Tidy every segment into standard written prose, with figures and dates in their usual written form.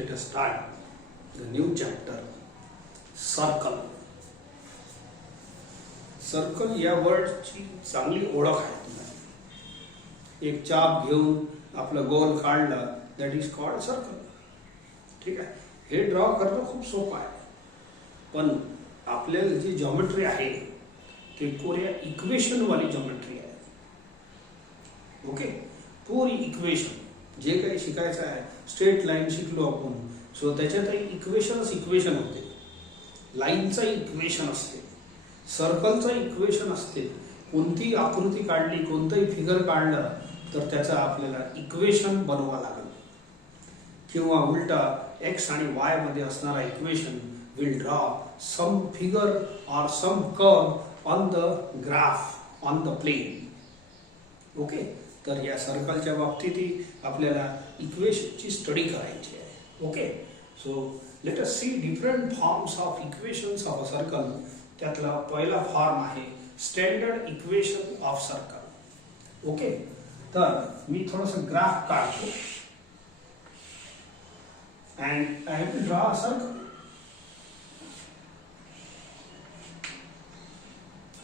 Let us start the new chapter. Circle. Circle या वर्डची चांगली ओळख आहे तुम्हाला. एक चाप घेऊन आपला गोल काढला, दॅट इज कॉल्ड सर्कल. ठीक आहे. हे ड्रॉ करणं खूप सोपं आहे, पण आपल्याला जी जॉमेट्री आहे ते कोऱ्या इक्वेशन वाली जॉमेट्री आहे. ओके, पूरी इक्वेशन जे काही शिकायचं आहे, स्ट्रेट लाईन शिकलो आपण, सो त्याच्यात इक्वेशन होते, लाईनचा इक्वेशन असते, सर्कलचा इक्वेशन असते. कोणती आकृती काढली, कोणतंही फिगर काढलं तर त्याचं आपल्याला इक्वेशन बनवावं लागेल, किंवा उलटा एक्स आणि वाय मध्ये असणारा equation will draw some figure और some curve on the graph on the plane. Okay, तर या सर्कलच्या बाबतीत आपल्याला इक्वेशनची स्टडी करायची आहे. Okay, so let us see different forms of equations of a circle. त्यातला पहिला फॉर्म आहे standard equation of circle. Okay, तर मी थोडंसं ग्राफ काढतो and I will draw a circle.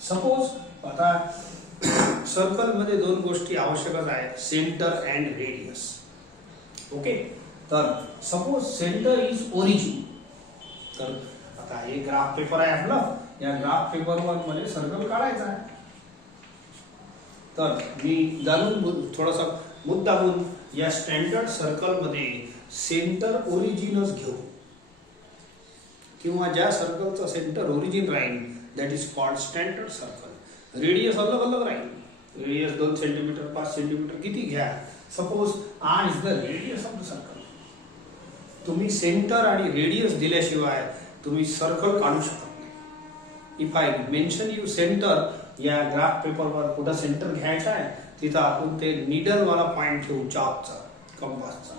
Suppose आता सर्कल मध्ये दोन गोष्टी आवश्यकच आहेत, सेंटर अँड रेडियस. ओके, तर सपोज सेंटर इज ओरिजिन. तर आता हे ग्राफ पेपर आहे आपला, या ग्राफ पेपरवर मध्ये सर्कल काढायचा आहे. तर मी जाणून थोडासा मुद्दामून या स्टँडर्ड सर्कल मध्ये सेंटर ओरिजिनच घेऊ, किंवा ज्या सर्कलचा सेंटर ओरिजिन राहील that is called standard circle. Radius अलग अलग राहील, रेडियस 2 सेंटीमीटर 5 सेंटीमीटर किती घ्या. Suppose R is the radius of the circle. तुम्ही सेंटर आणि रेडियस दिल्याशिवाय तुम्ही सर्कल काढू शकत नाही. If I mention you centre, या ग्राफ पेपरवर कुठं सेंटर घ्यायचा आहे तिथं आपण ते नीडल वाला पॉइंट ठेवू, चापचा, कंपासचा.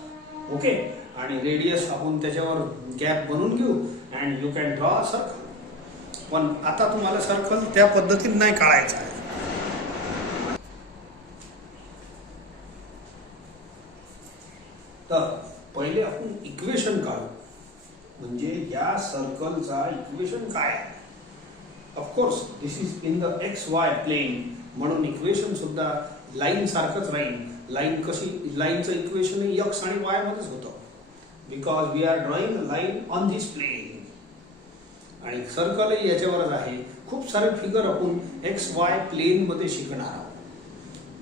ओके, आणि रेडियस आपण त्याच्यावर गॅप बनवून घेऊ and you can draw a circle. पण आता तुम्हाला सर्कल त्या पद्धतीने नाही काढायचं आहे. तर पहिले आपण इक्वेशन काढू, म्हणजे या सर्कलचा इक्वेशन काय आहे. Of course this is in the X Y plane, म्हणून इक्वेशन सुद्धा लाईन सारखंच राहील. लाईन कशी, लाईनचं इक्वेशन एक्स आणि वाय मध्येच होतं, because we are drawing a line on this plane. आणि सर्कलही याच्यावरच आहे. खूप सारे फिगर आपण एक्स वाय प्लेन मध्ये शिकणार आहोत.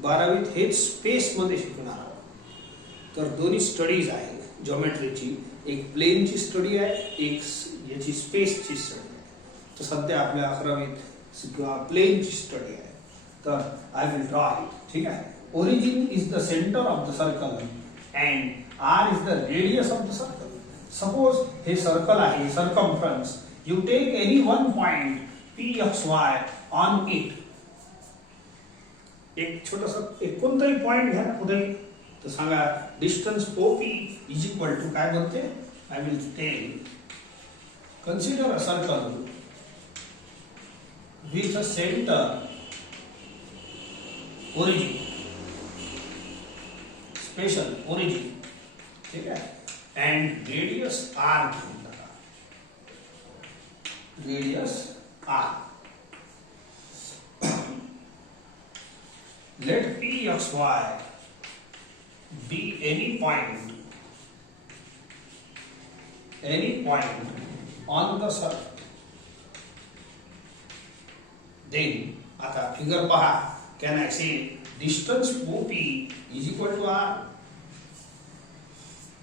12वीत हेच स्पेस मध्ये शिकणार आहोत. तर दोन्ही स्टडीज आहेत जॉमेट्रीची, एक प्लेनची स्टडी आहे, एक याची स्पेसची स्टडी आहे. तर सध्या आपल्या 11वीत प्लेनची स्टडी आहे. तर आय विल ड्रॉ इट. ठीक आहे. Origin is the center of the circle and R is the radius of the circle. Suppose हे सर्कल आहे, circumference. You take any one point P x y on it. एक छोटासा एक कोणताही point घ्या ना कुठेही, तर सांगा distance OP is equal to काय बनते. I will tell. Consider a circle with a center origin. Special origin. ठीक आहे. अँड रेडियस आर घेऊन टाका, radius R. Let P X Y be any point on the circle. Then आता figure पहा, can I say distance OP is equal to R.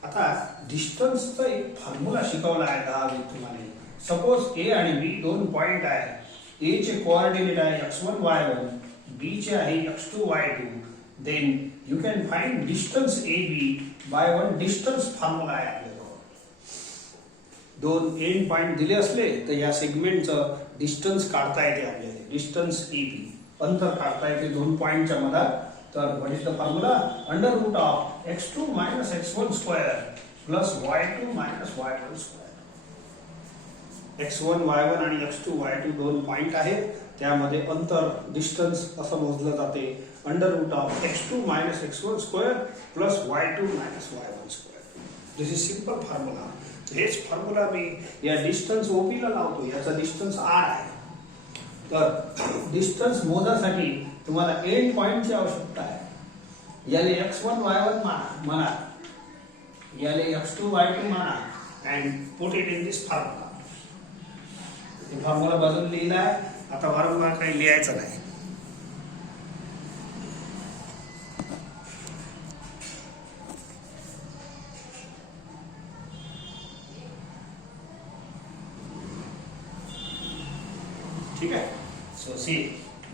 आता डिस्टन्सचा एक formula शिकवला आहे 10वीत तुम्हाला. सपोज ए आणि बी दोन पॉइंट आहे. ए चे कोऑर्डिनेट आहे x1 y1, बी चे आहे x2 y2. Then you can find distance AB by one distance formula आहे आपल्याजवळ. दोन एंड पॉइंट दिले असले तर या सेगमेंटचं डिस्टन्स काढता येते आपल्याला. डिस्टन्स AB, अंतर काढता येते दोन पॉइंटच्या मधात. तर what is the formula. Under root of x2 minus x1 square plus y2 minus y1 square. x1 y1 आणि x2 y2 दोन पॉइंट आहेत, त्यामध्ये अंतर डिस्टन्स असं मोजलं जाते under root of x2 minus x1 square plus y2 minus y1 square. This is simple formula. हेच formula मी या डिस्टन्स ओपीला लावतो. याचा डिस्टन्स आर आहे. तर डिस्टन्स मोजासाठी तुम्हाला एंड पॉइंटची आवश्यकता आहे. याले x1 y1 म्हणा, याले x2 y2 म्हणा, and put it in this formula. Formula बाजूला लिहिलाय. आता वारंवार काही लिहायचं नाही. ठीक आहे. So see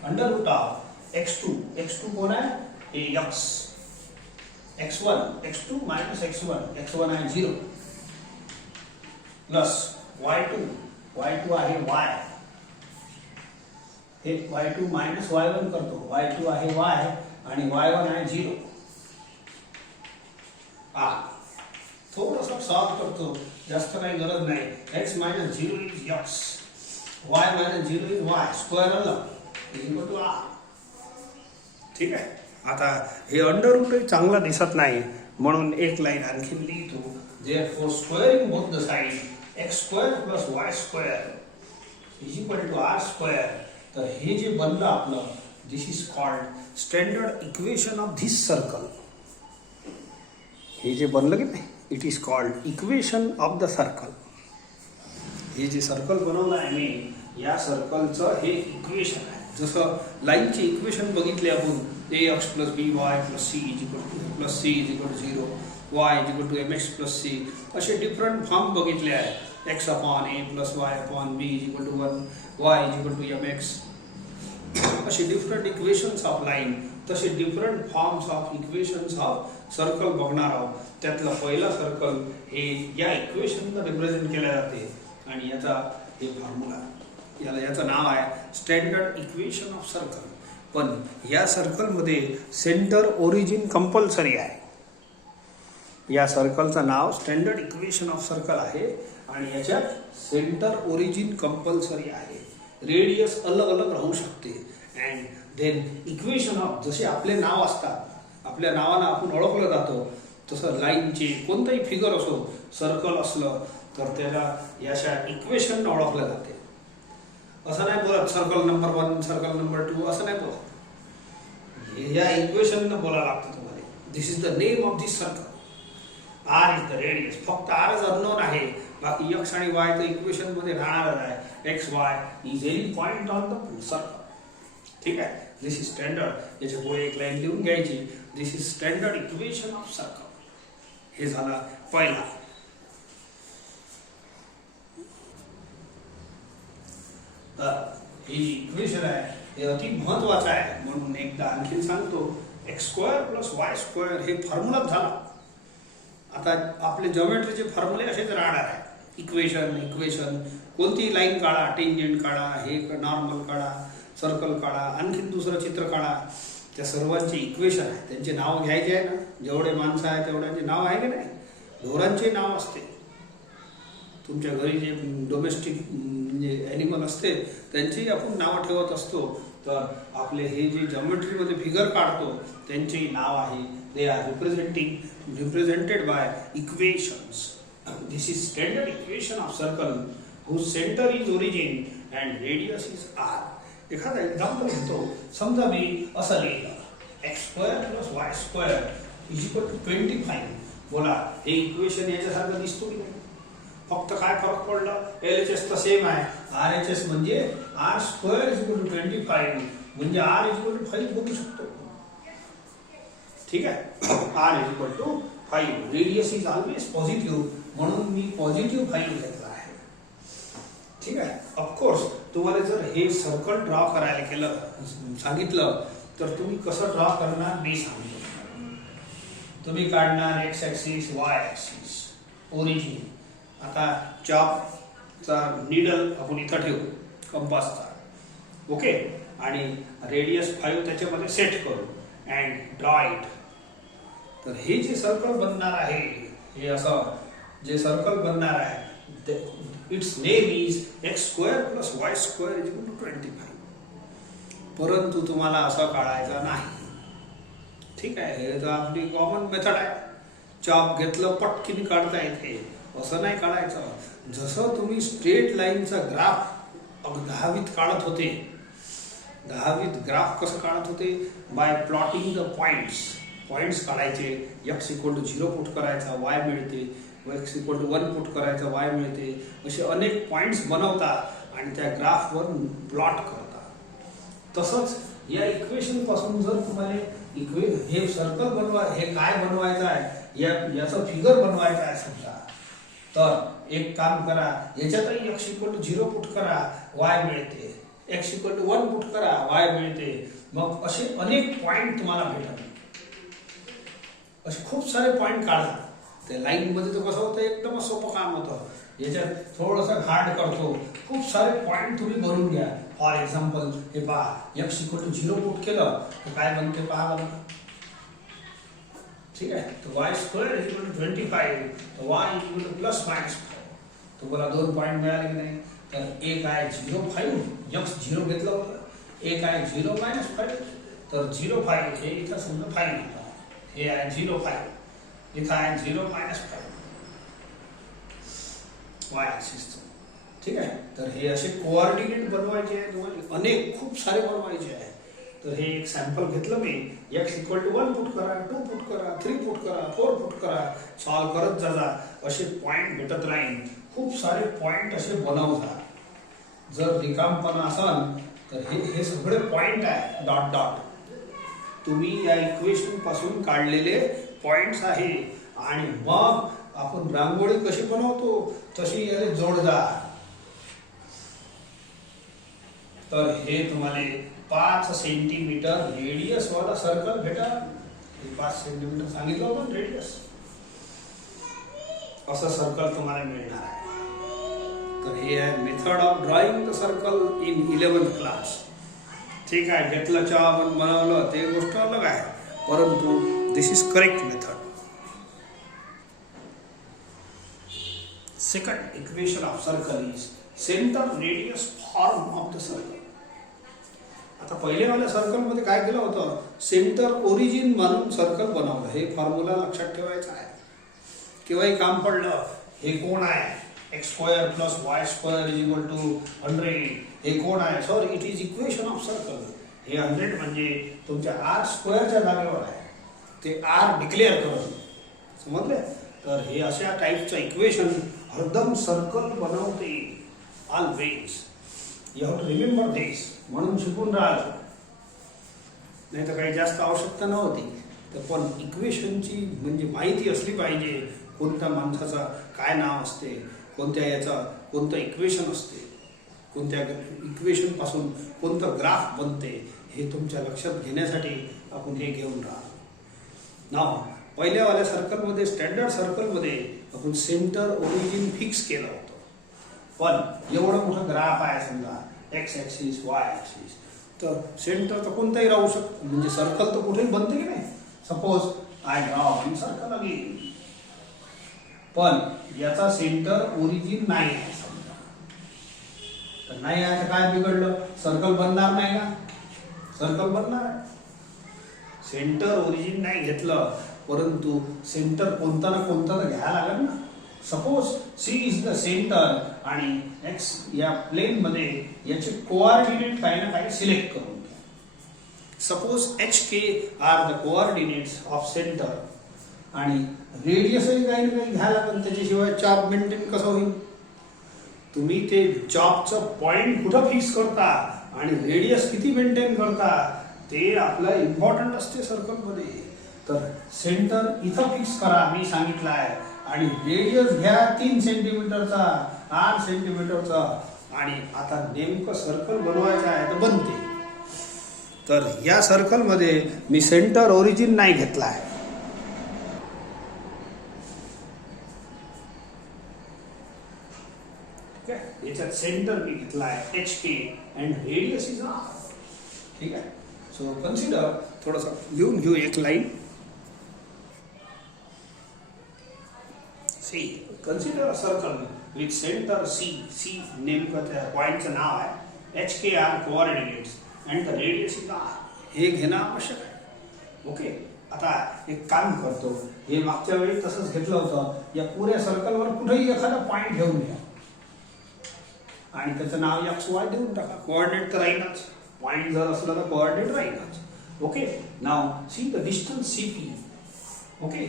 under root of x2 कोण आहे? हे x, x2 मायनस x1 आहे 0 प्लस y2 आहे y. हे y2 मायनस y1 करतो. y2 आहे y आणि y1 आहे 0. थोडंसं सॉल्व करतो, जास्त काही गरज नाही. x minus 0 is x, y minus 0 is y, square आलं इज इक्वल टू r. ठीक आहे. आता हे अंडर रूट चांगला दिसत नाही म्हणून एक लाईन आणखी लिहितो. therefore squaring both the sides x square plus y square is equal to r square. तर हे जे बनलं आपलं, this is called standard equation of this circle. हे जे बनलं की नाही, it is called equation of the circle. हे जे सर्कल बनवलं आहे मी, या सर्कलचं हे इक्वेशन आहे. जसं लाईनचे इक्वेशन बघितले आपण, ax plus B Y plus C is equal to plus C is equal to 0, y is equal to mx plus C, असे डिफरंट फॉर्म बघितले आहे. x upon a plus y upon b is equal to 1, y is equal to mx, असे different equations of line. तसे different forms of equations of circle बघणार आहोत. त्यातला पहिला circle हे या इक्वेशनला रिप्रेझेंट केल्या जाते आणि याचा हे फॉर्म्युला, याचं नाव आहे स्टँडर्ड इक्वेशन ऑफ सर्कल. पण या सर्कलमध्ये सेंटर ओरिजिन कंपल्सरी आहे. या सर्कलचं नाव स्टँडर्ड इक्वेशन ऑफ सर्कल आहे आणि याच्यात सेंटर ओरिजिन कंपल्सरी आहे. रेडियस अलग अलग राहू शकते. अँड देन इक्वेशन ऑफ, जसे आपले नाव असतात, आपल्या नावानं आपण ओळखलं जातो, तसं लाईनचे कोणताही फिगर असो, सर्कल असलं तर त्याला याच्या इक्वेशन ओळखलं जाते. असं नाही बोलत सर्कल नंबर 1, सर्कल नंबर 2, असं नाही बोलत. या इक्वेशननं बोलायला लागतं तुम्हाला. This is the name of this circle. R is the radius. फक्त आरच अननोन आहे, बाकी एक्स आणि वाय तर इक्वेशन मध्ये राहणार आहे. X y is any point on the circle. ठीक आहे. This is standard. याच्या पुढे एक लाईन लिहून घ्यायची. This is standard equation of circle. हे झाला पहिला. हे इक्वेशन आहे हे अति महत्वाचं आहे म्हणून एकदा आणखी सांगतो. X square plus Y square हे फॉर्म्युला झाला. आता आपले जिओमेट्रीचे फॉर्म्युले असेच राहणार आहे. इक्वेशन कोणती लाईन काढा, टेंजंट काढा, हे नॉर्मल काढा, सर्कल काढा, आणखीन दुसरं चित्र काढा, त्या सर्वांचे इक्वेशन आहे. त्यांचे नाव घ्यायचे आहे ना. जेवढे माणसं आहे तेवढ्यांचे नाव आहे की नाही. ढोरांचे नाव असते. तुमच्या घरी जे डोमेस्टिक म्हणजे ॲनिमल असते त्यांची आपण नावं ठेवत असतो. तर आपले हे जे जिओमेट्रीमध्ये फिगर काढतो त्यांचे नाव आहे. They are represented by equations. This is standard equation of circle whose centre is origin and radius is R. एखादा एक्झाम्पल घेतो. समजा मी असं लिहिलं X square plus Y square is equal to 25. बोला हे इक्वेशन याच्यासारखं दिसतो की नाही. फक्त काय फरक पडलं, LHS तर सेम आहे. RHS म्हणजे R square is equal to 25 म्हणजे आर इज इक्वल टू 5 बघू शकतो. ठीक आहे. R is equal to 5. Radius is always positive म्हणून मी पॉझिटिव्ह 5 घेतला आहे. ठीक आहे. ऑफकोर्स तुम्हाला जर हे सर्कल ड्रॉ करायला केलं सांगितलं तर तुम्ही कसं ड्रॉ करणार मी सांगतो. तुम्ही काढणार x axis, Y axis, origin. आता चॉपचा निडल आपण इथं ठेवू, कंपासचा. ओके. आणि रेडियस 5 त्याच्यामध्ये सेट करू अँड ड्रॉ इट. तर हे जे सर्कल बनणार आहे, हे असं जे सर्कल बनणार आहे, its name is X square plus Y square is equal to 25. परंतु तुम्हाला असं काढायचं नाही. ठीक आहे. हे तर आपली कॉमन मेथड आहे. चाप घेतलं पटकीने काढता येते असं नाही काढायचं. जसं तुम्ही स्ट्रेट लाईनचा ग्राफ 10वीत काढत होते, 10वीत ग्राफ कसं काढत होते, बाय प्लॉटिंग द पॉइंट्स काढायचे. x=0 पुट करायचा y मिळते, x=1 पुट करायचा y मिळते. असे अनेक पॉइंट्स बनवता आणि त्या ग्राफवर प्लॉट करता. तसंच या इक्वेशन पासून जर तुम्हाला हे सर्कल हे काय बनवायचं आहे, याचं फिगर बनवायचं आहे समजा, तर एक काम करा, याच्यातही x=0 पुट करा y मिळते, x=1 पुट करा y मिळते. मग असे अनेक पॉइंट तुम्हाला भेटतात. असे खूप सारे पॉइंट काढा. ते लाईन मध्ये तर कसं होतं, एकदम सोपं काम होतं. याच्यात थोडंसं हार्ड करतो. खूप सारे पॉइंट तुम्ही भरून घ्या. फॉर एक्झाम्पल हे पहा, x=0 पुट केलं तर काय बनते पहा बरं. ठीक आहे, तर y² 25, तर y ± 5. तुम्हाला 2 पॉइंट मिळाले की नाही. तर एक आहे 0.5, x0 घेतलं होतं. एक आहे 0 - 5, तर 0.5 हे इथं समजा 5 होतं. हे आहे 0.5, इथं आहे 0 - 5 y ऍक्सिस. ठीक आहे, तर हे असे कोऑर्डिनेट बनवायचे आहे तुम्हाला, अनेक खूप सारे बनवायचे आहे. तर हे एक सॅम्पल घेतलं मी. x=1 पुट करा, 2 पुट करा, 3 पुट करा, 4 पुट करा, सॉल्व करत जा. असे पॉइंट भेटत राहील. खूप सारे पॉइंट असे बनवता. जर रिकामपणा असाल तर हे सगळे पॉइंट आहे डॉट डॉट. तुम्ही या इक्वेशन पासून काढलेले पॉइंट्स आहे. आणि मग आपण रांगोळी कशी बनवतो तशी याला जोडजा. तर हे तुम्हाला 5 सेंटीमीटर रेडियस वाला सर्कल भेटा. 5 सेंटीमीटर सांगितलं होतं रेडियस. असं सर्कल तुम्हाला मिळणार आहे. तर हे आहे method of drawing the circle in 11th class. ठीक आहे, घेतलं चहा बनवलं ते गोष्ट अलग आहे, परंतु this is correct method. Second equation of circle is centre radius form of the circle. आता पहिल्यावाल्या सर्कल मध्ये काय केलं होतं, सेंटर ओरिजिन मानून सर्कल बनवलं. हे फॉर्म्युला लक्षात ठेवायचा आहे. केव्हाही काम पडलं, हे कोण आहे x² + y² = 100. हे कोण आहे, sorry it is equation of circle. हे 100 म्हणजे तुमच्या r² च्या जागेवर आहे. ते r डिक्लेअर करून समजले. तर हे अशा टाईपचं इक्वेशन हरदम सर्कल बनवते always. You have to remember this. म्हणून शिकून राहिलं, नाही तर काही जास्त आवश्यकता नव्हती. तर पण इक्वेशनची म्हणजे माहिती असली पाहिजे. कोणत्या माणसाचा काय नाव असते, कोणत्या याचा कोणतं इक्वेशन असते, कोणत्या इक्वेशन पासून कोणतं ग्राफ बनते, हे तुमच्या लक्षात घेण्यासाठी आपण हे घेऊन राहा. नाव पहिल्यावाल्या सर्कलमध्ये, स्टँडर्ड सर्कलमध्ये आपण सेंटर ओरिजिन फिक्स केलं होतं. पण एवढं मोठं ग्राफ आहे समजा, x ऍक्सिस y ऍक्सिस, तर सेंटर तर कोणताही राहू शकतो. म्हणजे सर्कल तर कुठेही बनते की नाही. Suppose I draw in circle again, पण याचा सेंटर ओरिजिन नाही आहे समजा. तर नाही आहे तर काय बिघडलं, सर्कल बनणार नाही का. सर्कल बनणार आहे. सेंटर ओरिजिन नाही घेतलं, परंतु सेंटर कोणता ना कोणता तर घ्यायला लागेल ना. Suppose C is the centre आणि एक्स या प्लेन मध्ये याचे कोऑर्डिनेट काही ना काही सिलेक्ट करून घ्या. Suppose HK are the coordinates of centre आणि रेडियसही काही ना काही घ्यायला लागेल. त्याच्याशिवाय चाप मेंटेन कसं होईल. तुम्ही ते चापचं पॉइंट कुठं फिक्स करता आणि रेडियस किती मेंटेन करता ते आपलं इम्पॉर्टंट असते सर्कलमध्ये. तर सेंटर इथं फिक्स करा मी सांगितलं आहे, आणि रेडियस घ्या 3 सेंटीमीटरचा, 8 सेंटीमीटरचा. आणि आता नेमकं सर्कल बनवायचं आहे तर बनते. तर या सर्कलमध्ये मी सेंटर ओरिजिन नाही घेतला आहे. याच्यात सेंटर मी घेतला आहे HK and radius is R. ठीक आहे. सो कन्सिडर, थोडंसं लिहून घेऊ एक line. See consider a circle with centre C नेमकं त्या पॉइंटचं नाव आहे. HK are coordinates and the radius is R. हे घेणं आवश्यक आहे. ओके. आता एक काम करतो, हे मागच्या वेळी तसंच घेतलं होतं, या पुऱ्या सर्कलवर कुठेही एखादा पॉइंट घेऊन घ्या आणि त्याचं नाव XY देऊन टाका. कोऑर्डिनेट तर राहीलच, पॉइंट जर असलं तर कोऑर्डिनेट राहीलच. Okay, now see the distance CP. Okay,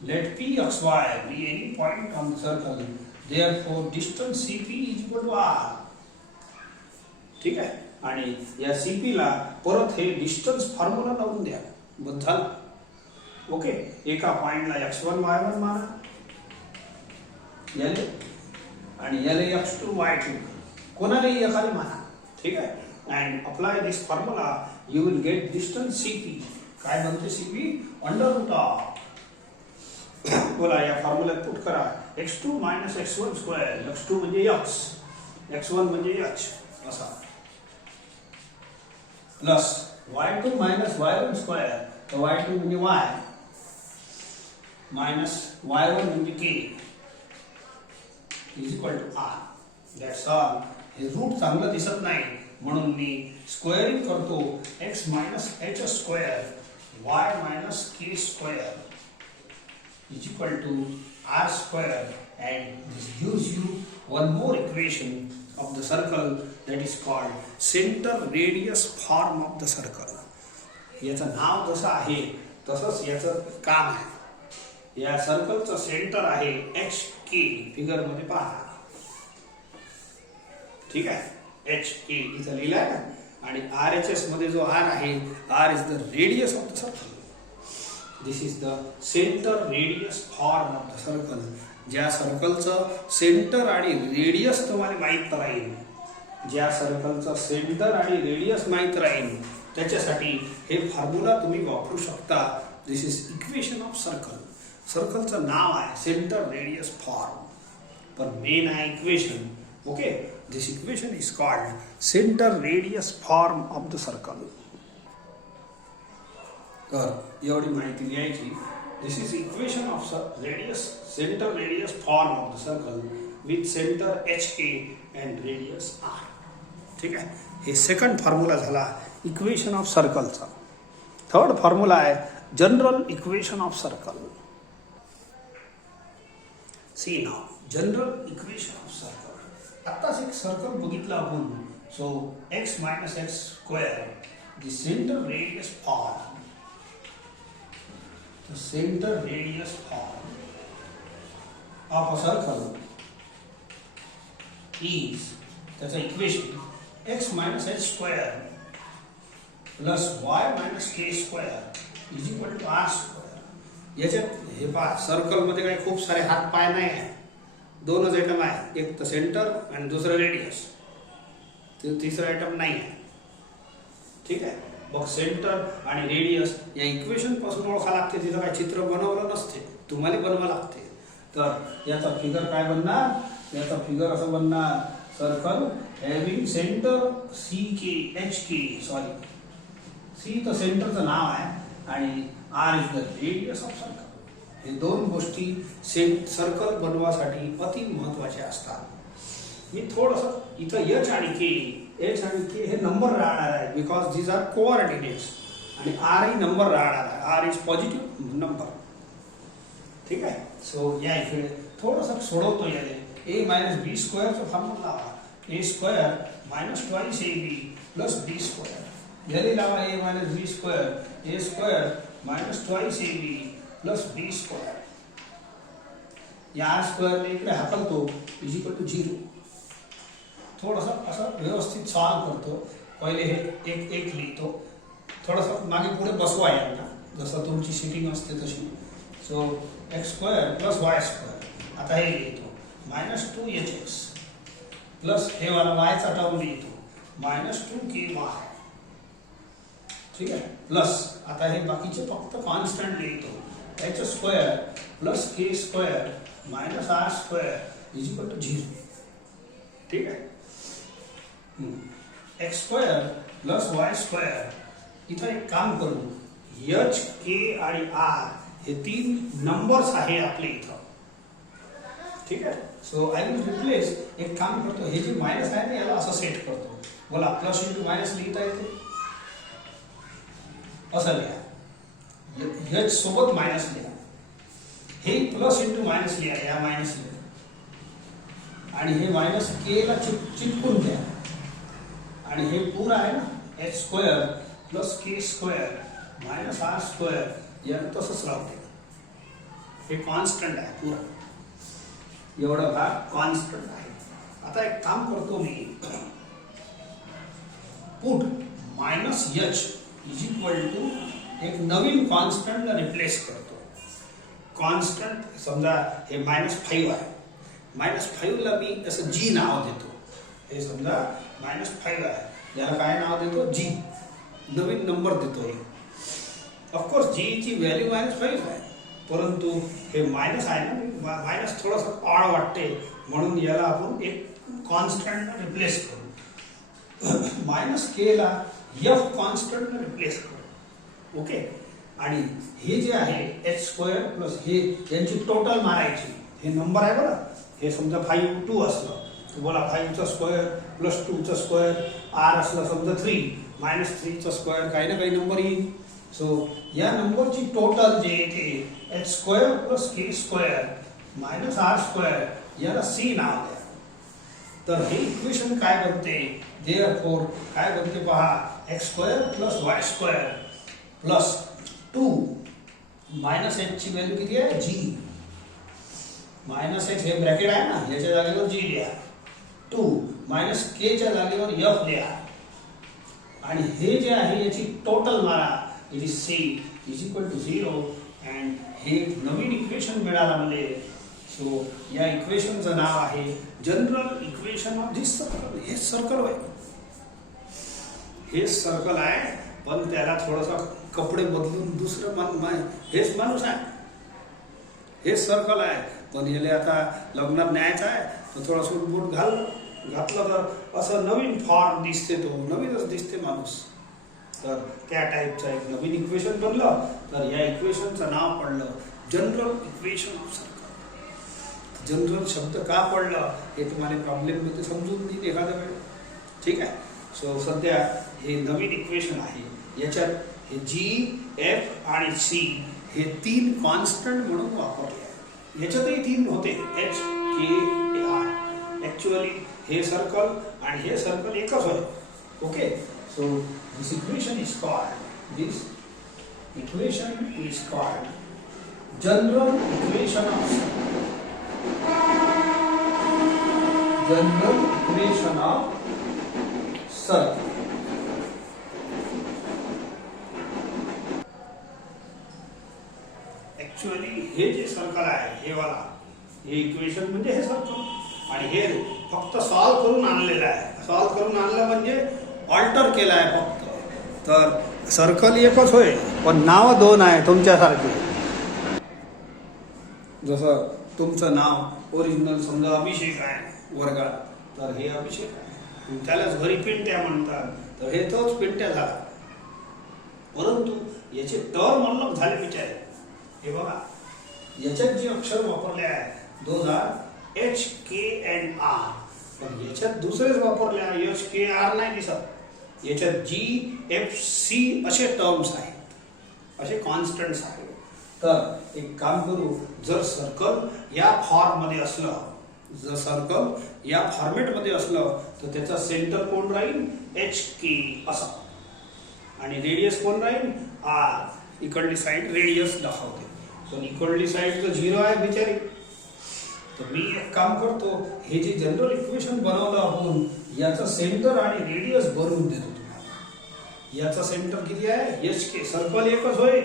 let P(xy) be any point on the circle, therefore distance CP is equal to R. ठीक आहे, आणि या CP ला परत हे डिस्टन्स फॉर्म्युला लावून द्या. बस झालं. ओके, एका पॉइंटला X1 Y1 माना याले, आणि याले X2 Y2 कोणालाही एखादे माना. ठीक आहे, and apply this formula, you will get distance CP. काय बनते CP? √R. बोला, या फॉर्म्युल्यात पुट करा. x2 - x1 स्क्वेअर, x2 म्हणजे x, x1 म्हणजे h असा, प्लस y2 - y1 स्क्वेअर, तर y2 म्हणजे y मायनस y1 म्हणजे k is equal to r. That's all. हे रूट चांगलं दिसत नाही म्हणून मी स्क्वेअरिंग करतो. x - h square, y - k square is equal to r square, and this gives you one more equation of the circle, that is called center radius form of the circle. याचं नाव जसं आहे तसंच याचं काम आहे. या सर्कलचं centre आहे HK, figure मध्ये पहा. ठीक आहे, HK इथं लिहिलंय ना, आणि RHS मध्ये जो R आहे, R is the radius of the circle. This is the center radius form of the circle. ज्या सर्कलचं सेंटर आणि रेडियस तुम्हाला माहित राहील, ज्या सर्कलचं सेंटर आणि रेडियस माहित राहील, त्याच्यासाठी हे फॉर्म्युला तुम्ही वापरू शकता. This is equation of circle. सर्कलचं नाव आहे सेंटर रेडियस फॉर्म, पण मेन आहे equation. Okay, this equation is called centre radius form of the circle. तर एवढी माहिती लिहायची. This is equation of radius, centre radius form of the circle with centre HK and radius R. ठीक आहे, हे second formula झाला equation of सर्कलचा. Third formula आहे general equation of circle. C नाव जनरल इक्वेशन ऑफ सर्कल. आत्ताच एक circle बघितलं आपण. So x - h square, the centre radius form, the center radius form of a circle is, that's an equation, x - h square plus y - k square is equal to r square. याच्यात हे पहा, circle मध्ये काही खूप सारे हात पाय नाही आहे, दोनच आयटम आहे, एक तर सेंटर आणि दुसरं रेडियस, तिसरं आयटम नाही आहे. ठीक आहे, मग सेंटर आणि रेडियस या इक्वेशन पासून ओळखा लागते. तिथं काय चित्र बनवलं नसते, तुम्हाला बनवावं लागते. तर याचा फिगर काय बनणार? याचा फिगर असं बनणार, circle having centre HK, sorry C तर सेंटरचं नाव आहे आणि R is the radius of circle. हे दोन गोष्टी सर्कल बनवासाठी अति महत्वाच्या असतात. मी थोडंसं इथं H आणि K हे नंबर राहणार आहे, बिकॉज दीज आर कोऑर्डिनेट्स, आणि R ही नंबर राहणार आहे. R is positive number. ठीक आहे, सो या इकडे थोडंसं सोडवतो. याले A - B स्क्वेअरचा फॉर्म्युला लावा. A square - 2AB plus B square. याले लावा A - B square, A square - 2AB plus B square. या R स्क्वेअरने इकडे हाकलतो, इज इक्वल टू 0. थोडंसं असं व्यवस्थित सॉल्व करतो. पहिले हे एक लिहितो, थोडंसं मागे पुढे बसवा यांना, जसं तुमची सिटिंग असते तशी. So x square plus y square. आता हे लिहितो -2hx प्लस हे वाला y चा टर्म लिहितो -2ky. ठीक आहे, प्लस आता हे बाकीचे फक्त कॉन्स्टंट लिहितो. h square plus k square -r square is equal to 0. ठीक आहे, x square plus y square. इथं एक काम करू, h, k आणि r हे तीन नंबर्स आहे आपले इथं. ठीक आहे, सो आय विल रिप्लेस. एक काम करतो, हे जे मायनस आहे ना याला असं सेट करतो. बोला, प्लस इंटू मायनस लिहिता येते, असं लिहा. एच सोबत मायनस लिहा, हे प्लस इंटू मायनस लिहा, या मायनस लिहा आणि हे मायनस के ला चिटकून द्या आणि हे पूर्ण आहे ना H square plus K square minus R square यानं तसंच राहते. हे कॉन्स्टंट आहे पुरा, एवढा भाग कॉन्स्टंट आहे. आता एक काम करतो मी, put minus h is equal to एक नवीन कॉन्स्टंट रिप्लेस करतो. कॉन्स्टंट समजा हे -5 आहे, -5 ला मी असं जी नाव देतो. हे समजा -5 आहे, याला काय नाव देतो? जी. नवीन नंबर देतो. ऑफकोर्स जी ची व्हॅल्यू -5 आहे, परंतु हे मायनस आहे ना, मायनस थोडंसं ऑड वाटते म्हणून याला आपण एक कॉन्स्टंट रिप्लेस करू. मायनस के ला एफ कॉन्स्टंट रिप्लेस करू. ओके. आणि हे जे आहे एच स्क्वेअर प्लस हे यांची टोटल मारायची. हे नंबर आहे बघा, हे समजा 5 2 असलं तर बोला 5 चा स्क्वेअर प्लस 2 चा स्क्वेअर, आर असलं समजा 3 -3 चा स्क्वेअर, काही ना काही नंबर येईल. सो या नंबरची टोटल जे येते H square plus K square minus R square, याला सी नाव द्या. तर हे इक्वेशन काय बनते? देअरफॉर काय बनते पहा, x square plus Y square plus 2 minus H ची व्हॅल्यू किती आहे? जी. मायनस एक्स हे ब्रॅकेट आहे ना, याच्या जागेवर जी लिहा, 2 मायनस के च्या जागेवर एफ लिहा आणि हे जे आहे याची टोटल मारा, it is C is equal to 0 and हे नवीन इक्वेशन मिळालं म्हणजे. सो या इक्वेशनचं नाव आहे general equation of this circle. हे सर्कल आहे, हे सर्कल आहे, पण त्याला थोडासा कपडे बदलून दुसरं हेच माणूस आहे. हेच सर्कल आहे, पण याला आता लग्नात न्यायचं आहे तर थोडा सूटबूट घातलं तर असं नवीन फॉर्म दिसते, तो नवीनच दिसते माणूस. तर त्या टाईपचं एक नवीन इक्वेशन बनलं, तर या इक्वेशनचं नाव पडलं general equation of circle. General शब्द का पडलं हे तुम्हाला प्रॉब्लेममध्ये समजून देईल एखाद्या वेळ. ठीक आहे. सो सध्या हे नवीन इक्वेशन आहे, याच्यात हे जी, एफ आणि सी हे 3 कॉन्स्टंट म्हणून वापरले आहे. याच्यातही 3 होते, एच, के, आर. ऍक्च्युअली हे सर्कल आणि हे सर्कल एकच होय. Okay. So this equation is called general equation of circle. General equation of circle. Actually हे जे सर्कल आहे, हे वाला, हे इक्वेशन म्हणजे हे सर्कल, आणि हे फक्त सॉल्व करून आणलेलं आहे. सॉल्व करून आणलं म्हणजे ऑल्टर केलं आहे फक्त. तर सर्कल एकच होय, पण नाव 2 आहे तुमच्यासारखे. जसं तुमचं नाव ओरिजिनल समजा अभिषेक आहे वर्गात, तर हे अभिषेक आहे, त्यालाच घरी पिंट्या म्हणतात, तर हे तोच पिंट्या झाला. परंतु याचे टर्म अलग झाले बिचारे. हे बघा, याच्यात जे अक्षर वापरले आहे those are H, K and R, पण याच्यात दुसरेच वापरले आहे, एच, के, आर नाही दिसत. याच्यात जी, एफ, सी असे टर्म्स आहेत, असे कॉन्स्टंट्स आहेत. तर एक काम करू, जर सर्कल या फॉर्म मध्ये असलं, जर सर्कल या फॉर्मेट मध्ये असलं तर त्याचा सेंटर कोण राहील? एच, के असा, आणि रेडियस कोण राहील? आर. इकडली साइड रेडियस दाखवते, पण इकडली साइड तर 0 आहे बिचारी. तर मी एक काम करतो, हे जे जनरल इक्वेशन बनवलं आपण, याचं सेंटर आणि रेडियस बनवून देतो तुम्हाला. याचा सेंटर किती आहे? एच, के. सर्कल एकच होय,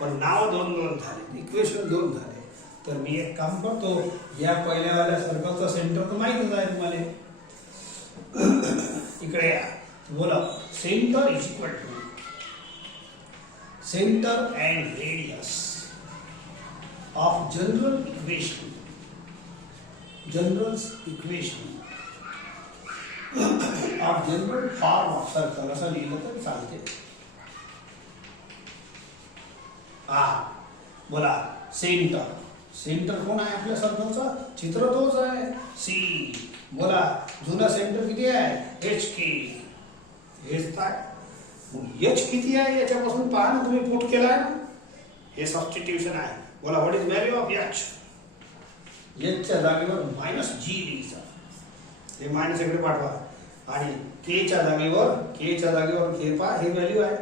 पण नाव 2 झाले, इक्वेशन 2 झाले. तर मी एक काम करतो, या पहिल्यावाल्या सर्कलचा सेंटर तर माहितच आहे तुम्हाला. इकडे या, बोला. Centre is equal to center and radius of general equation of general form of circle असं लिहिलं तर चालते. बोला. सेंटर कोण आहे आपल्या सर्कलचा? चित्र तोच आहे, सी. बोला, जुना सेंटर किती आहे? एच, के. हेच काय एच किती आहे याच्यापासून पहा ना, तुम्ही पुट केलाय ना, हे सबस्टिट्यूशन आहे. बोला what is value of H. एचच्या जागेवर मायनस जी लिहायचा. हे मायनस इकडे पाठवा आणि के च्या जागेवर के पहा हे व्हॅल्यू आहे.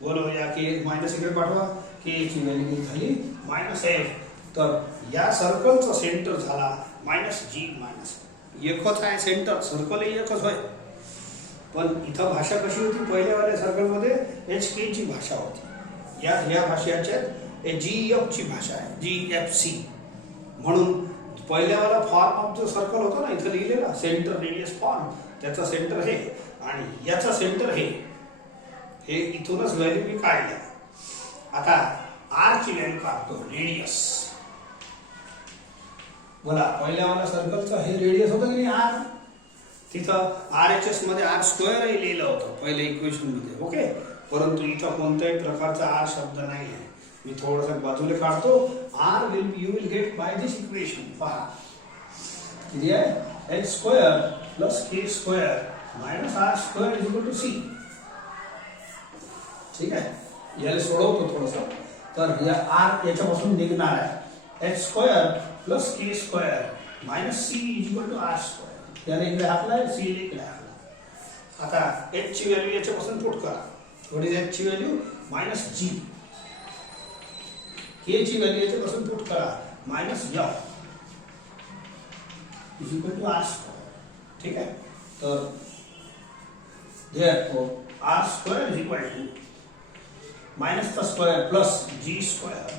बोलो या के मायनस इकडे पाठवा. के ची व्हॅल्यू झाली मायनस एफ. तर या सर्कलचा सेंटर झाला मायनस जी मायनस. एकच आहे सेंटर, सर्कल एकच होय. पण इथं भाषा कशी होती, पहिल्यावाल्या सर्कलमध्ये एच के ची भाषा होती. या भाषेच्यात जी एफ ची भाषा आहे, जी एफ सी. म्हणून पहिल्यावाला फॉर्म ऑफ जो सर्कल होता ना इथं लिहिलेला सेंटर रेडियस फॉर्म, त्याचा सेंटर हे आणि याचा सेंटर हे इथूनच व्हॅल्यू मी काढल्या. आता आर ची व्हॅल्यू काढतो रेडियस. बोला पहिल्यावाला सर्कलचा हे रेडियस होतं की नाही आर. तिथं आर एच एस मध्ये आर स्क्वेअर लिहिलं होतं पहिल्या इक्वेशन मध्ये. ओके. परंतु इथं कोणत्याही प्रकारचा आर शब्द नाही आहे. मी थोडस बाजूला काढतो. R you will get by this equation. पहा किती आहे, H square plus K square minus R square is equal to C. ठीक आहे. याला सोडवतो थोडस. तर या आर याच्यापासून निघणार आहे H square plus K square minus C is equal to R square. याला इकडे हाकलाय, सी इकडे हाकला. आता एच ची व्हॅल्यू याच्यापासून पुट करा. व्हॉट इज एच ची व्हॅल्यू, मायनस जी. के ची व्हॅल्यू याच्यापासून पुट करा, minus F is equal to R square. ठीक आहे. तर therefore R square is equal to minus चा square plus G square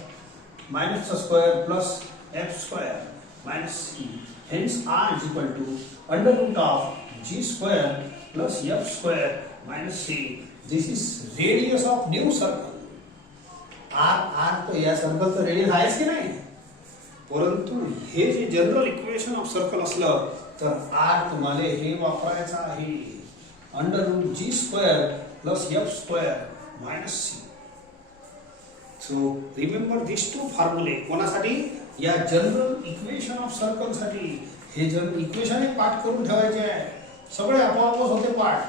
minus चा square plus F square minus C. Hence r is equal to under root of g square plus f square minus c. This is radius of new circle. r तो या सर्कलचं radius आहेच की नाही. परंतु हे जे जनरल इक्वेशन ऑफ सर्कल असलं तर r तुम्हाला हे वापरायचं आहे. Under root g square plus F square minus c. So remember this two फॉर्म्युले. कोणासाठी, या जनरल इक्वेशन ऑफ सर्कल साठी. हे जर इक्वेशन पाठ करून ठेवायचे आहे, सगळे आपोआपच होते पाठ.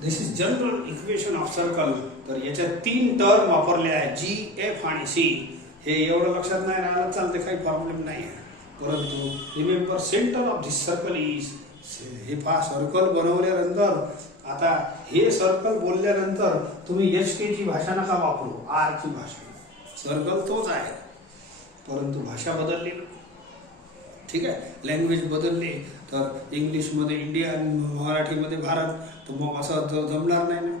This is general equation of circle. तर याच्यात 3 टर्म वापरले आहे, जी एफ आणि सी. हे एवढं लक्षात नाही राहिलं चालते, काही प्रॉब्लेम नाही आहे. परंतु remember centre of this circle is. हे पहा सर्कल बनवल्यानंतर, आता हे सर्कल बोलल्यानंतर तुम्ही एच के ची भाषा नका वापरू, आर ची भाषा. सर्कल तोच आहे परंतु भाषा बदलली. ठीक आहे. लँग्वेज बदलली तर इंग्लिश मध्ये इंडिया, मराठीमध्ये भारत, तर मग असं जमणार नाही ना.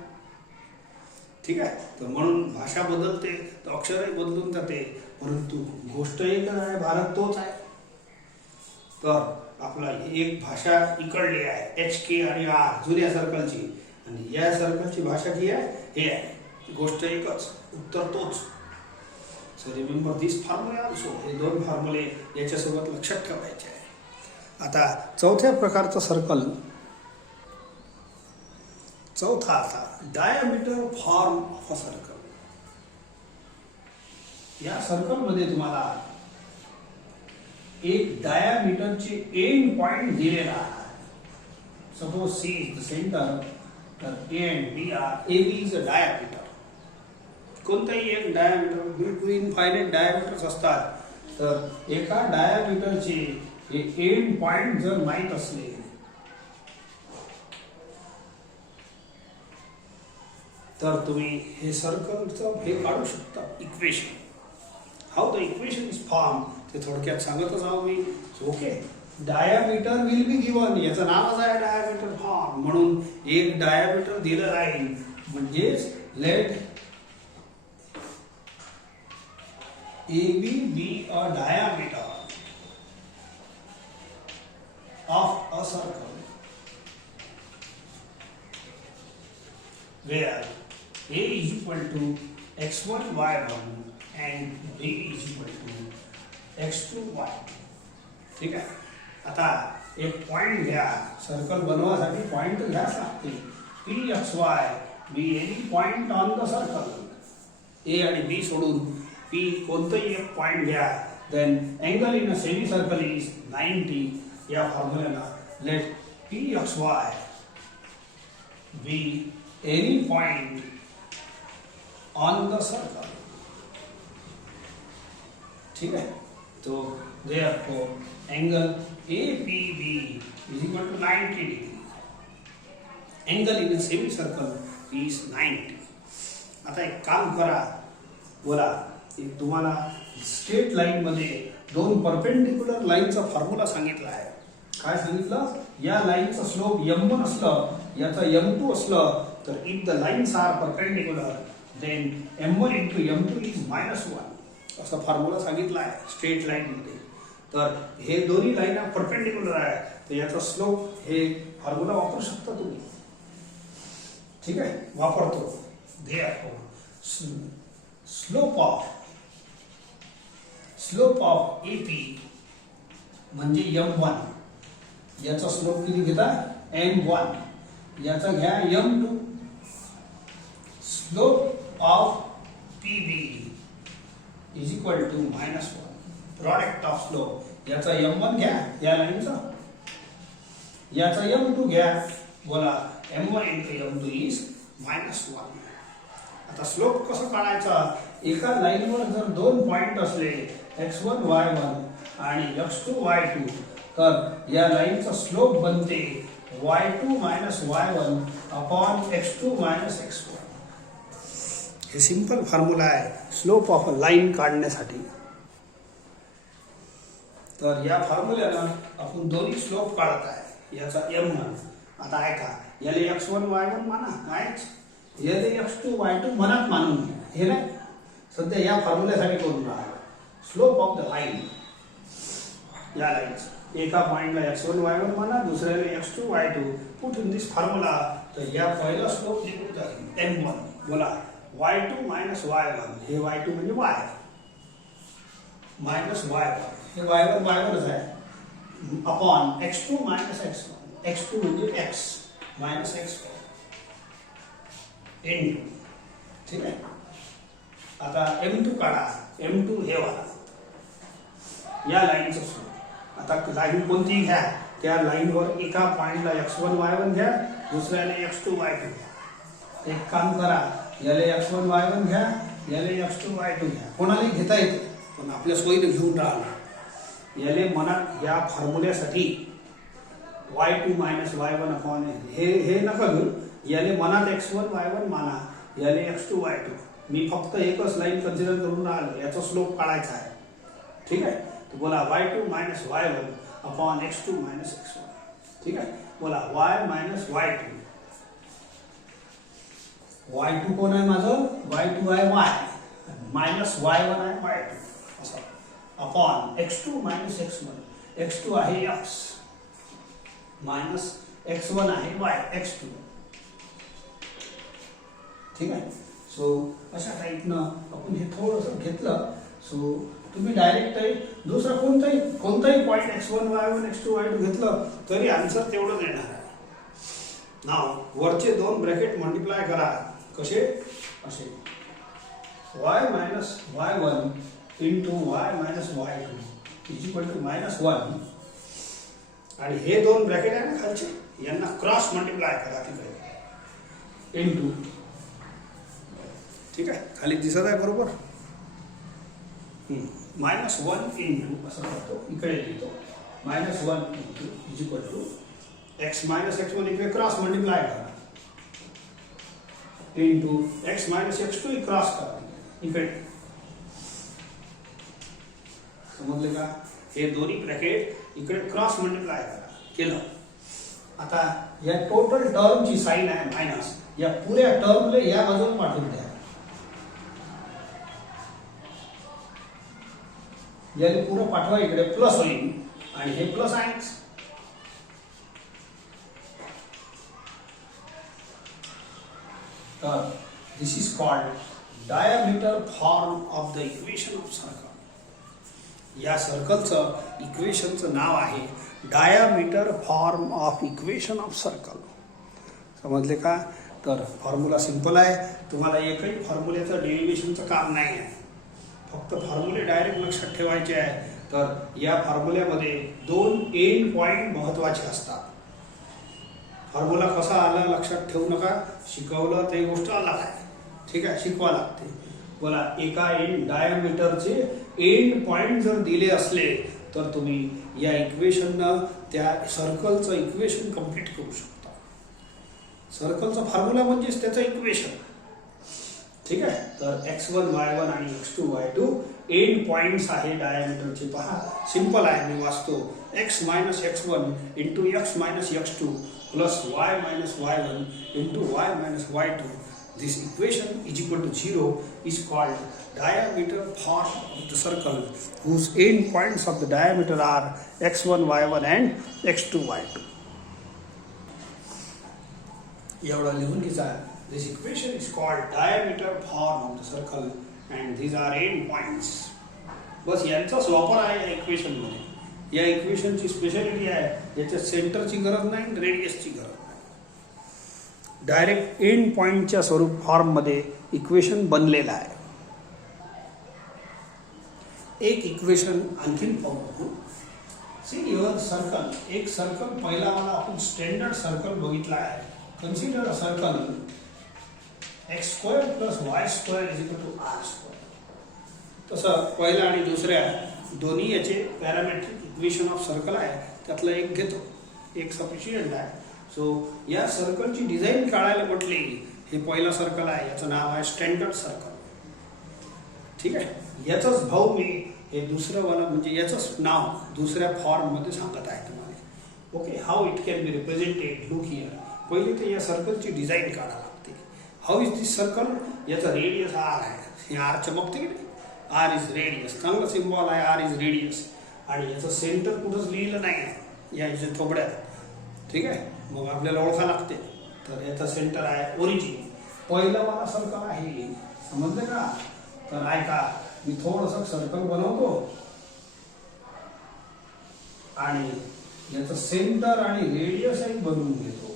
ठीक आहे. तर म्हणून भाषा बदलते तर अक्षरही बदलून जाते, परंतु गोष्ट एक आहे, भारत तोच आहे. तर आपला एक भाषा इकडली आहे एच के आणि आर जुन्या सर्कलची, आणि या सर्कलची भाषा जी आहे हे आहे. गोष्ट एकच, उत्तर तोच. सो रिमेंबर दिस फॉर्म्युला ऑल्सो. हे 2 फॉर्म्युले याच्यासोबत लक्षात ठेवायचे आहे. आता चौथ्या प्रकारचं सर्कल, चौथा आता diameter form of a circle. या सर्कल मध्ये तुम्हाला एक डायमीटरचे एंड पॉइंट दिलेला आहे. Suppose C is the centre, तर A and B R. A B is a diameter. कोणताही एक डायमीटर, बिलकुल इनफायनाइट डायमीटर्स असतात. तर एका डायमीटरचे हे एंड पॉइंट जर माहित असले तर तुम्ही हे सर्कलचं हे काढू शकता इक्वेशन. How the equation is form ते थोडक्यात सांगतच आहो मी. Okay. Diameter will be given. याचं नावच आहे डायमीटर फॉर्म. म्हणून एक डायमीटर दिलं राहील, म्हणजेच late AB be a diameter of a circle where A is equal to x1 y1 and B is equal to x2 y. ठीक आहे. आता एक पॉइंट घ्या. सर्कल बनवासाठी पॉइंट घ्याच लागते. P x y be any point on the circle. A आणि B सोडून P कोणताही एक पॉइंट घ्या. Then angle in a semi circle is 90. या फॉर्म्युलेला let P x y be any point on the circle. ठीक है, तो therefore angle APB is equal to 90 degree. Angle in semi circle is 90. आता एक काम करा, बोला एक तुम्हाला स्ट्रेट लाईन मध्ये दोन परपेंडिक्युलर लाईनचा फॉर्म्युला सांगितला आहे. काय सांगितलं? या लाईनचा स्लोप m1 असलं, याचा m2 असलं, तर if the lines are perpendicular then m1 into m2 is -1 असा फॉर्म्युला सांगितला आहे स्ट्रेट लाईन मध्ये. तर हे दोन्ही लाईन परपेंडिक्युलर आहे, तर याचा स्लोप हे फॉर्म्युला वापरू शकता तुम्ही. ठीक आहे, वापरतो. स्लोप ऑफ AP म्हणजे m1, याचा स्लोप किती घेता? m1, याचा घ्या m2. Slope of PB is equal to -1. Product of slope, याचा m1 घ्या या लाईनचा, याचा m2 घ्या. बोला m1 into m2 इज -1. आता स्लोप कसं काढायचा? एका लाईनवर जर दोन पॉइंट असले x1 y1 आणि x2 y2, तर या लाईनचा स्लोप बनते y2 y1 upon x2 x1. हे सिंपल फॉर्म्युला आहे स्लोप ऑफ अ लाईन काढण्यासाठी. तर या फॉर्म्युल्यानं आपण दोन्ही स्लोप काढत आहे. याचा m1, आता ऐका, याले x1 y1 माना, कायच याले x2 y2 मनात मानून घ्या. हे नाही सध्या या फॉर्म्युल्यासाठी करून राहा. स्लोप ऑफ द लाईन, या लाईन्स एका पॉइंटला x1 y1 माना, दुसऱ्याला x2 y2. Put in this formula, तर या पहिला स्लोप निघून जाईल m1. बोला y2 y1, हे y2 म्हणजे y मायनस y1, हे y1 y1च आहे, अपॉन x2 x1, x2 म्हणजे x मायनस x1 इंटू. ठीक आहे, आता m2 काढा. m2 हे वाला या लाईनचं स्लोप. आता लाईन कोणती घ्या, त्या लाईनवर एका पॉइंटला x1 y1 घ्या, दुसऱ्याला x2 y2 घ्या. एक काम करा, याले x1 y1 घ्या, याले x2 y2 घ्या. कोणालाही घेता येते, पण आपल्या सोयीने घेऊन राहिला. याले मनात या फॉर्म्युल्यासाठी y2 y1 अपॉन हे नका घेऊ. याले मनात x1 y1 माना, याले x2 y2. मी फक्त एकच लाईन कन्सिडर करून राहिलो, याचा स्लोप काढायचा आहे. ठीक आहे, तो बोला y2 y1 upon x2 x1. ठीक आहे, बोला y y2. y2 कोण आहे माझं? y2 आहे y, मायनस y1 आहे y2 असं, अपॉन x2 x1. x2 आहे x मायनस x1 आहे y x2. ठीक आहे, सो अशा टाईपनं आपण हे थोडंसं घेतलं. सो तुम्ही डायरेक्ट दुसरा कोणताही point x1 y1 x2 y2 घेतलं तरी आन्सर तेवढंच येणार आहे. नाव वरचे दोन ब्रॅकेट मल्टिप्लाय करा. कसे? असे y minus y1 into y minus y2 is equal to -1. आणि हे दोन ब्रॅकेट आहे ना खालचे, यांना क्रॉस मल्टिप्लाय करा तिकडे इंटू. ठीक आहे, खाली दिसत आहे बरोबर? -1 इंटू असं करतो, इकडे लिहितो -1 into is equal to x minus x1 इकडे क्रॉस मल्टिप्लाय करा into x minus x2 cross करा इकडे. समजले का? हे दोन्ही ब्रॅकेट इकडे क्रॉस मल्टिप्लाय करा केलं. आता या टोटल टर्मची साइन आहे मायनस, या पुऱ्या टर्मला या बाजूला पाठवून द्या. याला पुरं पाठवा इकडे, प्लस होईल आणि हे प्लस आहेच. तर this is called diameter form of the equation of circle. या सर्कलचं इक्वेशनचं नाव आहे diameter form of equation of circle. समजले का? तर फॉर्म्युला सिंपल आहे, तुम्हाला एकही फॉर्म्युल्याचं डेरिव्हेशनचं काम नाही आहे, फक्त फॉर्म्युले डायरेक्ट लक्षात ठेवायचे आहे. तर या फॉर्म्युल्यामध्ये दोन एंड पॉइंट महत्त्वाचे असतात. फॉर्म्युला कसा आला लक्षात ठेवू नका, शिकवलं ते गोष्ट अलग आहे, ठीक आहे, शिकवा लागते. बोला, एका एंड डायमीटरचे एंड पॉइंट जर दिले असले तर तुम्ही या इक्वेशननं त्या सर्कलचं इक्वेशन कम्प्लीट करू शकता. सर्कलचा फॉर्म्युला म्हणजेच त्याचं इक्वेशन. ठीक आहे, तर x1 y1 आणि x2 y2 एंड पॉइंट्स आहे डायमीटरचे. पहा, सिंपल आहे, मी वाचतो. x minus x1 into x minus x2 plus y minus y1 into y minus y2. This equation is equal to 0 is called diameter form of the circle whose end points of the diameter are x1 y1 and x2 y2. एवढं लिहून घ्या. This equation is called diameter form of the circle and these are end points. बस यांचाच वापर आहे या equation मध्ये. या इक्वेशनची speciality आहे, याच्या सेंटरची गरज नाही, रेडियसची गरज नाही. डायरेक्ट एंड पॉइंटच्या स्वरूप फॉर्म मध्ये इक्वेशन बनलेलं आहे. एक इक्वेशन आणखीन पाहू. See your circle. एक सर्कल पहिला मला आपण स्टँडर्ड सर्कल बघितला आहे. Consider a circle X square plus Y square is equal to R square. तसं पहिला आणि दुसऱ्या दोन्ही याचे पॅरामेट्रिक इक्वेशन ऑफ सर्कल आहे, त्यातलं एक घेतो, एक सफिशियंट आहे. सो या सर्कलची डिझाईन काढायला म्हटली, हे पहिला सर्कल आहे, याचं नाव आहे स्टँडर्ड सर्कल. ठीक आहे, याचंच भाऊ मी हे दुसरं वाला म्हणजे याचंच नाव दुसऱ्या फॉर्म मध्ये सांगत आहे तुम्हाला. Okay, how it can be represented. Look here. पहिले तर या सर्कलची डिझाईन काढायला लागते. How is this circle. याचा रेडियस आर आहे. हे आर चमकते की नाही, आर इज रेडियस. चांगला सिम्बॉल आहे, आर इज रेडियस. आणि याचं सेंटर कुठंच लिहिलं नाही आहे या याच्या थोबड्यात. ठीक आहे, मग आपल्याला ओळखा लागते. तर याचा सेंटर आहे ओरिजिन. पहिला वाला सर्कल आहे, समजलं का. तर ऐका, मी थोडंसं सर्कल बनवतो आणि याचं सेंटर आणि रेडियस एक बनवून घेतो.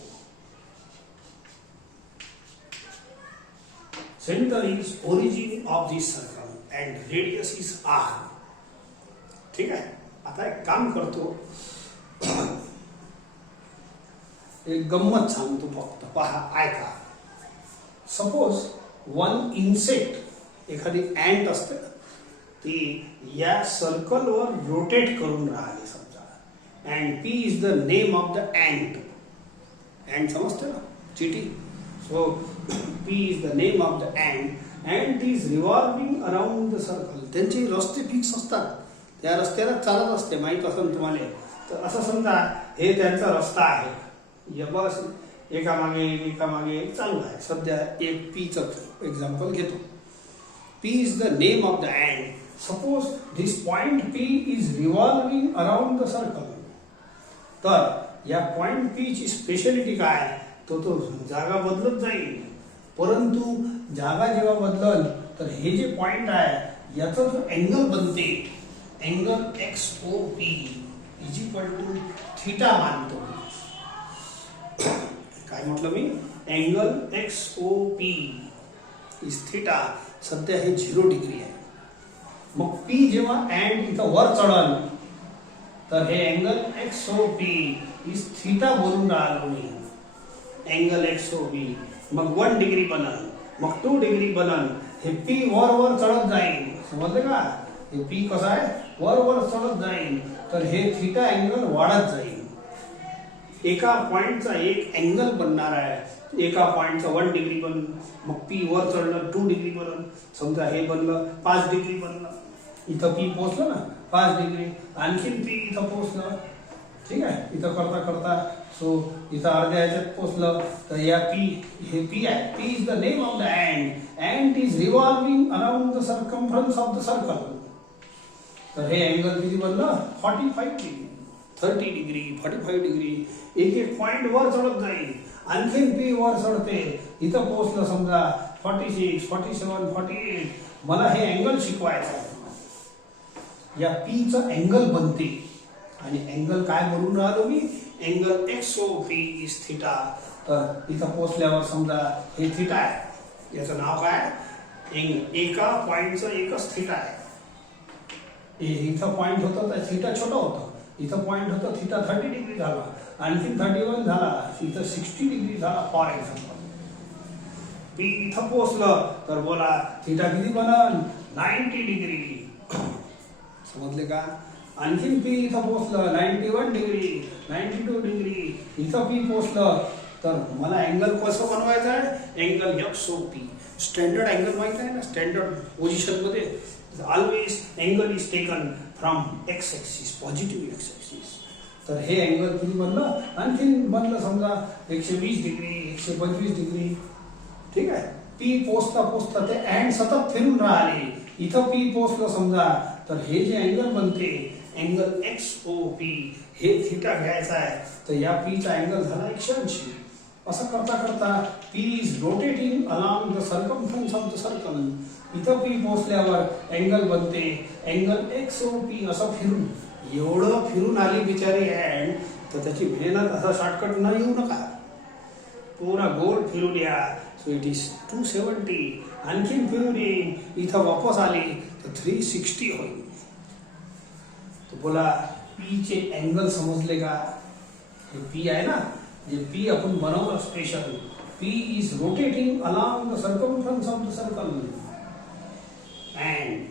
Centre is origin of this circle and radius is R. ठीक आहे, आता एक काम करतो, एक गंमत सांगतो फक्त. पहा, ऐका. सपोज वन इन्सेक्ट, एखादी अँट असते, ती या सर्कलवर रोटेट करून राहिली समजा. And P is the name of the ant. Ant समजते ना, चिटी. So P is the name of the ant and is revolving around the circle. त्यांचे रस्ते फिक्स असतात, त्या रस्त्याला चालत असते, माहीत असेल तुम्हाला. तर असं समजा हे त्यांचा रस्ता आहे, बस एकामागे चालू आहे. सध्या एक पीचं एक्झाम्पल घेतो. P is the name of the and. Suppose this point P is revolving around the circle. तर या पॉइंट पी ची स्पेशालिटी काय, तो जागा बदलत जाईल. परंतु जागा जेव्हा बदलल तर हे जे पॉइंट आहे याचा जो अँगल बनते, angle X O P is equal to theta मानतो. काय म्हटलं मी, angle X O P is theta. सध्या हे 0 डिग्री आहे. मग पी जेव्हा अँड इथं वर चढल तर हे angle X O P is theta बोलून राहिलो मी. अँगल एक्स ओ पी मग 1 डिग्री बनल, मग 2 डिग्री बनल. हे पी वर चढत जाईल, समजलं का. हे पी कसं आहे, वर चढत जाईल, तर हे थीटा अँगल वाढत जाईल. एका पॉइंटचा एक अँगल बनणार आहे. एका पॉइंटचा 1 डिग्री बनल, मग पी वर चढलं 2 डिग्री बनल. समजा हे बनलं 5 डिग्री बनलं. इथं पी पोहोचलं ना 5 डिग्री, आणखीन पी इथं पोहोचलं. ठीक आहे, इथं करता करता सो इथं अर्ध्या ह्याच्यात पोहोचलं. तर या पी, हे पी आहे. P is the name of the and is revolving around the circumference of the circle. तर हे अँगल किती बनलं, 45 डिग्री, 30 डिग्री, 45 डिग्री. एक एक पॉइंट वर चढत जाईल. आणखीन पी वर चढते, इथं पोहोचलं समजा 46, 47, 48. मला हे अँगल शिकवायचं आहे. या पी चं अँगल बनते आणि अँगल काय बनवून राहिलो मी, angle X O P is theta. तर इथं पोहोचल्यावर समजा हे थीटा आहे, याचं नाव काय, एका पॉइंटचं एकच थीटा आहे. इथं पॉइंट होतं तर थीटा छोटा होतं. इथं पॉइंट होतं, थीटा 30 डिग्री झाला, आणखी 31 झाला, इथं 60 डिग्री झाला फॉर एक्झाम्पल. पी इथं पोहोचलं तर बोला थिटा किती बनल 90 डिग्री. समजले का? आणखीन पी इथं पोहोचलं 91 डिग्री 92 डिग्री. इथं पी पोहोचलं तर मला अँगल कसं बनवायचं आहे? Angle XOP. स्टँडर्ड अँगल माहित आहे ना? स्टँडर्ड पोझिशन मध्ये always angle is taken from x axis, positive x axis. तर हे अँगल किती बनलं? आणखीन बनलं समजा 120 डिग्री 125 डिग्री. ठीक आहे. पी पोचता ते अँड सतत फिरून राहिले. इथं पी पोचलं समजा तर हे जे अँगल बनते अँगल XOP हे थिटा घ्यायचा आहे. तर या पीचा अँगल झाला 180. असं करता करता P is rotating along the circumference of the circle. इथं पी पोचल्यावर अँगल बनते अँगल XOP. असं फिरून एवढं फिरून आली बिचारी अँड. तर त्याची मेहनत असा शॉर्टकट न येऊ नका. पूरा गोल फिरून या. So it is 270. आणखीन फिरून येईल. इथं वापस आली तर 360 होईल. तर बोला पी चे अँगल समजले का? हे पी आहे ना, जे पी आपण बनवलं special. P is rotating along the circumference of the circle and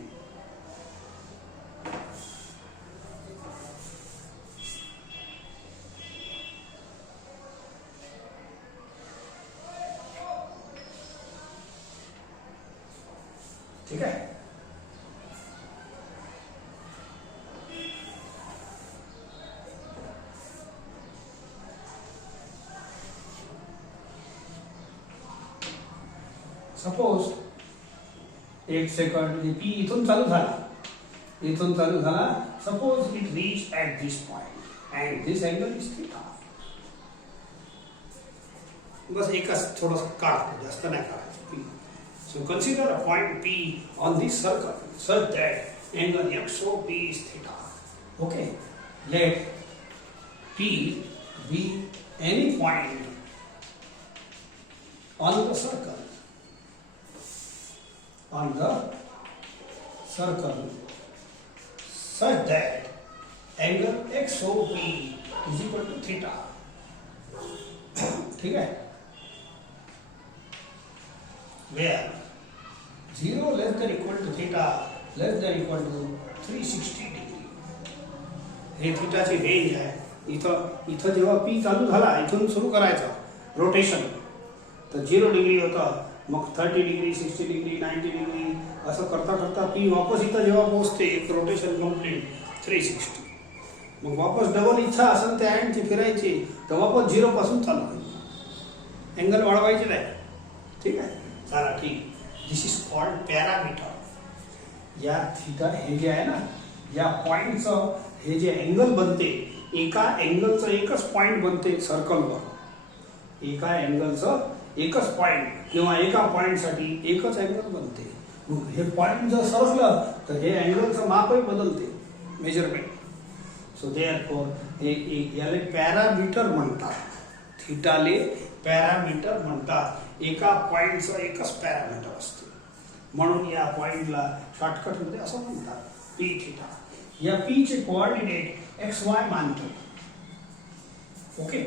ठीक आहे. सपोज एक सेकंड पी इथून चालू झाला. Suppose it reach at this point and this angle is theta. बस एकच थोडंसं काढतो, जास्त नाही काढायचं. So consider a point P on this circle such that angle XOP is theta. Okay, let P be any point on the circle. Such that angle XOP is equal to theta. ठीक है? Where 0 less than equal to theta less than equal to 360 degree. हे थीटाची range आहे. इथं जेव्हा P चालू झाला इथून सुरू करायचा रोटेशन तर 0 डिग्री होतं. मग 30 डिग्री 60 डिग्री 90 डिग्री असं करता करता पी वापस इथं जेव्हा पोहोचते एक रोटेशन कंप्लीट 360. मग वापस डबल इच्छा असेल त्या अँडची फिरायची तर वापस 0 पासून चालू होईल. अँगल वाढवायचे नाही. ठीक आहे. चला ठीक. दिस इज कॉल्ड पॅरामीटर. या थीटा हे जे आहे ना या पॉइंटचं हे जे अँगल बनते एका अँगलचं एकच पॉइंट बनते सर्कलवर. एका अँगलचं एकच पॉइंट किंवा एका पॉइंटसाठी एकच अँगल बनते. हे पॉइंट जर सरकलं तर हे अँगलचं मापही बदलते मेजरमेंट. सो देअरफॉर हे याला पॅरामीटर म्हणतात. थीटाले पॅरामीटर म्हणतात. एका पॉइंटचं एकच पॅरामीटर असते म्हणून या पॉइंटला शॉर्टकटमध्ये असं म्हणतात पी थीटा. या पी चे कोऑर्डिनेट XY मानतो. Okay.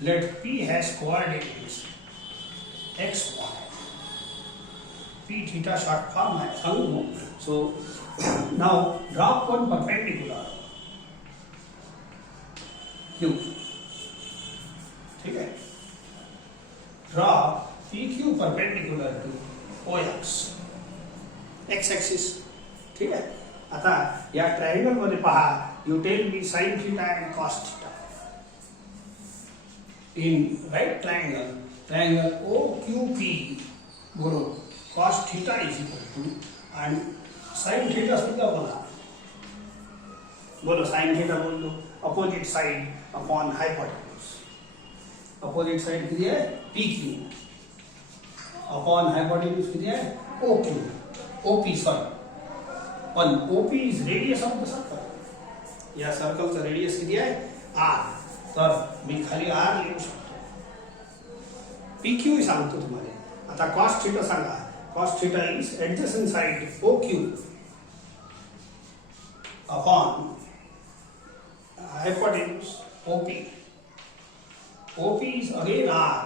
Let P has coordinates XY. P theta short form आहे सांगू. So now drop one perpendicular Q. ठीक है. Draw PQ perpendicular to OX X axis. ठीक आहे. आता या ट्रायंगल मध्ये पहा. You tell me sine theta and cos theta in right triangle OQP. बोलो cos theta is equal to आणि साइन थीटा सुद्धा बोला. बोलो साइन थीटा बोल दो. Opposite side upon hypotenuse. Opposite side किती आहे PQ अपॉन हाइपोटेन्यूज किती आहे OQ. OP सॉरी पण OP is radius of the circle. या सर्कलचं रेडियस किती आहे R. तर मी खाली R लिहू शकतो. PQ सांगतो तुम्हाला. आता कॉस थीटा सांगा. Cos theta is adjacent side OQ upon hypotenuse OP. OP is again R.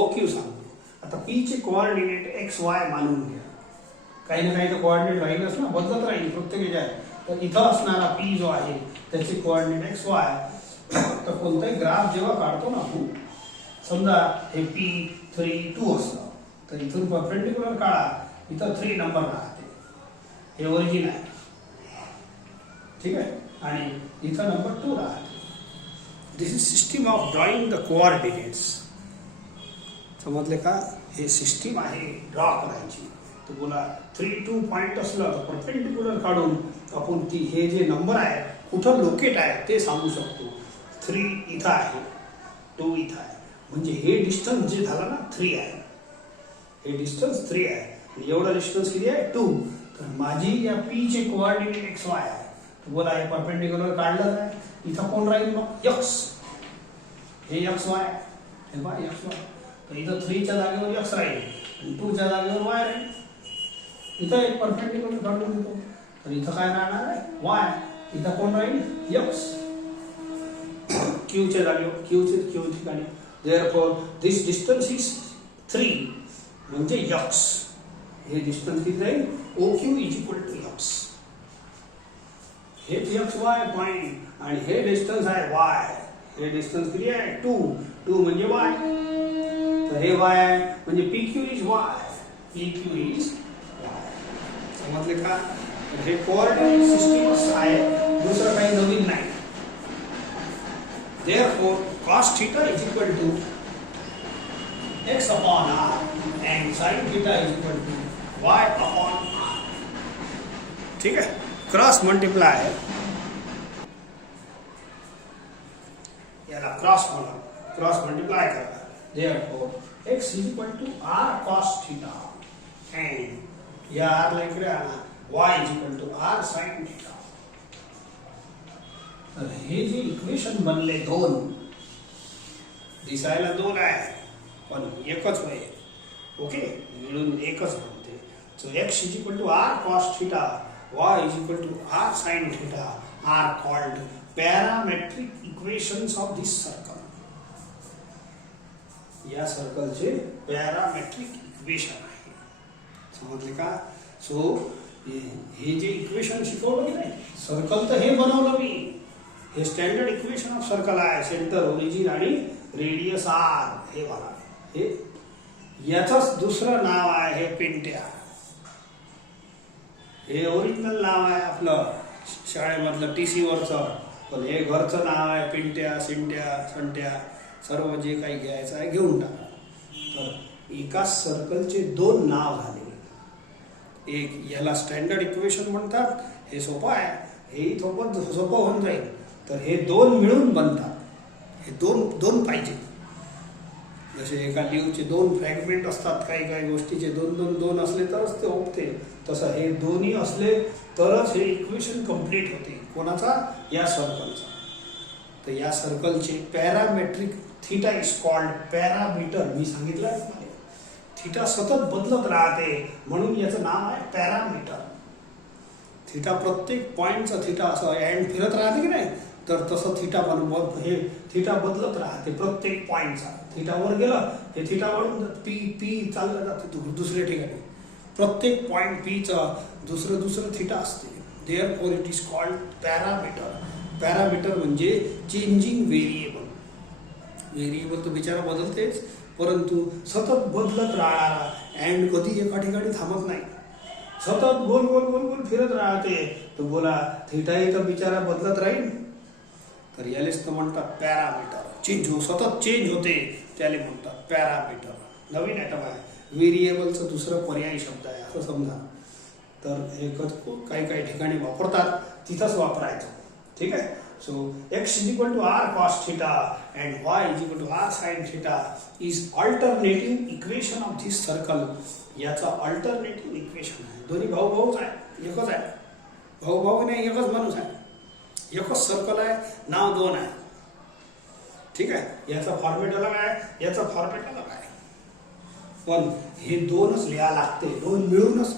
OQ सांगतो. आता पी चे कोऑर्डिनेट एक्स वाय मानून घ्या. काही ना काही तर कोऑर्डिनेट राहीलच ना, बदलत राहील प्रत्येक ह्याच्यात. तर इथं असणारा पी जो आहे त्याचे कोऑर्डिनेट एक्स वाय. तर कोणताही ग्राफ जेव्हा काढतो ना आपण, समजा हे P3 2 असतं, तर इथून परपेंडिक्युलर काढा, इथं 3 नंबर राहते, हे ओरिजिन आहे, ठीक आहे, आणि इथं नंबर 2 राहते. This is system of drawing the coordinates. समजले का? हे सिस्टीम आहे ड्रॉ करायची. तर बोला 3 2 पॉईंट असलं तर परपेंडिक्युलर काढून आपण ती हे जे नंबर आहे कुठं लोकेट आहे ते सांगू शकतो. 3 इथं आहे, 2 इथं आहे, म्हणजे हे डिस्टन्स जे झालं ना 3 आहे, हे डिस्टन्स 3 आहे, आणि एवढा डिस्टन्स किती आहे 2. तर माझी या पी चे कोऑर्डिनेट एक्स वाय आहे. तर बोला हे परपेंडिक्युलर काढलं आहे, इथं कोण राहील मग? एक्स. हे एक्स वाय, हे वाय एक्स वाय. तर इथं 3 च्या जागेवर एक्स राहील आणि 2 च्या जागेवर वाय राहील. इथं एक परपेंडिक्युलर काढून देतो, तर इथं काय राहणार आहे? वाय. इथं कोण राहील? एक्स. क्यू च्या जागेवर क्यू ठिकाणी. देअरफॉर दिस डिस्टन्स इज 3 म्हणजे एक्स. हे डिस्टन्स किती राहील? O Q is equal to X. हे एक्स वाय पॉइंट आणि हे डिस्टन्स आहे वाय. हे डिस्टन्स किती आहे? 2 म्हणजे वाय. तर हे वाय आहे म्हणजे P Q is why. P Q is why. समजले का? हे कोऑर्डिनेट सिस्टीमच आहे, दुसरं काही नवीन नाही. Therefore, cos theta is equal to x upon r and sin theta is equal to y upon r. ठीक है? क्रॉस मल्टीप्लाय याला क्रॉस मल्टीप्लाय करा. Therefore, x is equal to r cos theta and या r ला इकडे आणा, y is equal to r sin theta. तर हे जे इक्वेशन बनले 2, दिसायला 2 आहे पण एकच होय. ओके, मिळून एकच बनते. सो x इज equal to r cos theta, y is equal to r sin theta are called parametric equations of this circle. या सर्कलचे पॅरामेट्रिक इक्वेशन आहे. समजले का? सो हे जे इक्वेशन शिकवलं की नाही, सर्कल तर हे बनवलं मी. हे स्टँडर्ड इक्वेशन ऑफ सर्कल आहे. सेंटर, ओरिजिन आणि रेडियस आर. हे वाला हे याचंच दुसरं नाव आहे हे पेंट्या. हे ओरिजिनल नाव आहे आपलं शाळेमधलं TC वरचं, पण हे घरचं नाव आहे पेंट्या, सिंट्या, संट्या, सर्व जे काही घ्यायचं आहे घेऊन टाका. तर एकाच सर्कलचे 2 नाव झाले. एक याला स्टँडर्ड इक्वेशन म्हणतात, हे सोपं आहे, हे सोपं होऊन जाईल. तर हे 2 मिळून बनतात. हे दोन पाहिजे. जसे एका लिव्हचे 2 फ्रॅगमेंट असतात, काही गोष्टीचे 2 असले तरच ते ओपते. तसं हे दोन्ही असले तरच हे इक्वेशन कंप्लीट होते. कोणाचा? या सर्कलचा. तर या सर्कलचे parametric theta is called parameter. मी सांगितलं आहे तुम्हाला, थीटा सतत बदलत राहते म्हणून याचं नाव आहे पॅरामीटर. थीटा प्रत्येक पॉइंटचा थीटा असं एंड फिरत राहते की नाही, तर तसं थीटा हे थीटा बदलत राहते प्रत्येक पॉइंटचा. थीटा वर गेलं हे थीटा वाढून पी चाललं जातं दुसऱ्या ठिकाणी. प्रत्येक पॉइंट पीचा दुसरं थीटा असते. Therefore it is called parameter. Parameter म्हणजे चेंजिंग व्हेरिएबल. व्हेरिएबल तो बिचारा बदलतेच, परंतु सतत बदलत राहणारा अँड कधी एका ठिकाणी थांबत नाही, सतत गोल गोल गोल गोल फिरत राहते. तर बोला थीटाही तर बिचारा बदलत राहील. तर यालेच तर म्हणतात पॅरामीटर. सतत चेंज होते त्याला म्हणतात पॅरामीटर. नवीन आयटम आहे. व्हेरिएबलचं दुसरं पर्यायी शब्द आहे असं समजा. तर हे काही ठिकाणी वापरतात, तिथंच वापरायचं. ठीक आहे. So x is equal to r cos theta and y is equal to r sin theta is alternating equation of this circle. याचा अल्टरनेटिव्ह इक्वेशन आहे. दोन्ही भाऊच आहे, एकच आहे. भाऊ नाही, एकच माणूस आहे, एकच सर्कल आहे, नाव 2 आहे. ठीक आहे. याचा फॉर्मेट अलग आहे, याचा फॉर्मेट अलग आहे, पण हे 2च लिहा लागते. 2 मिळूनच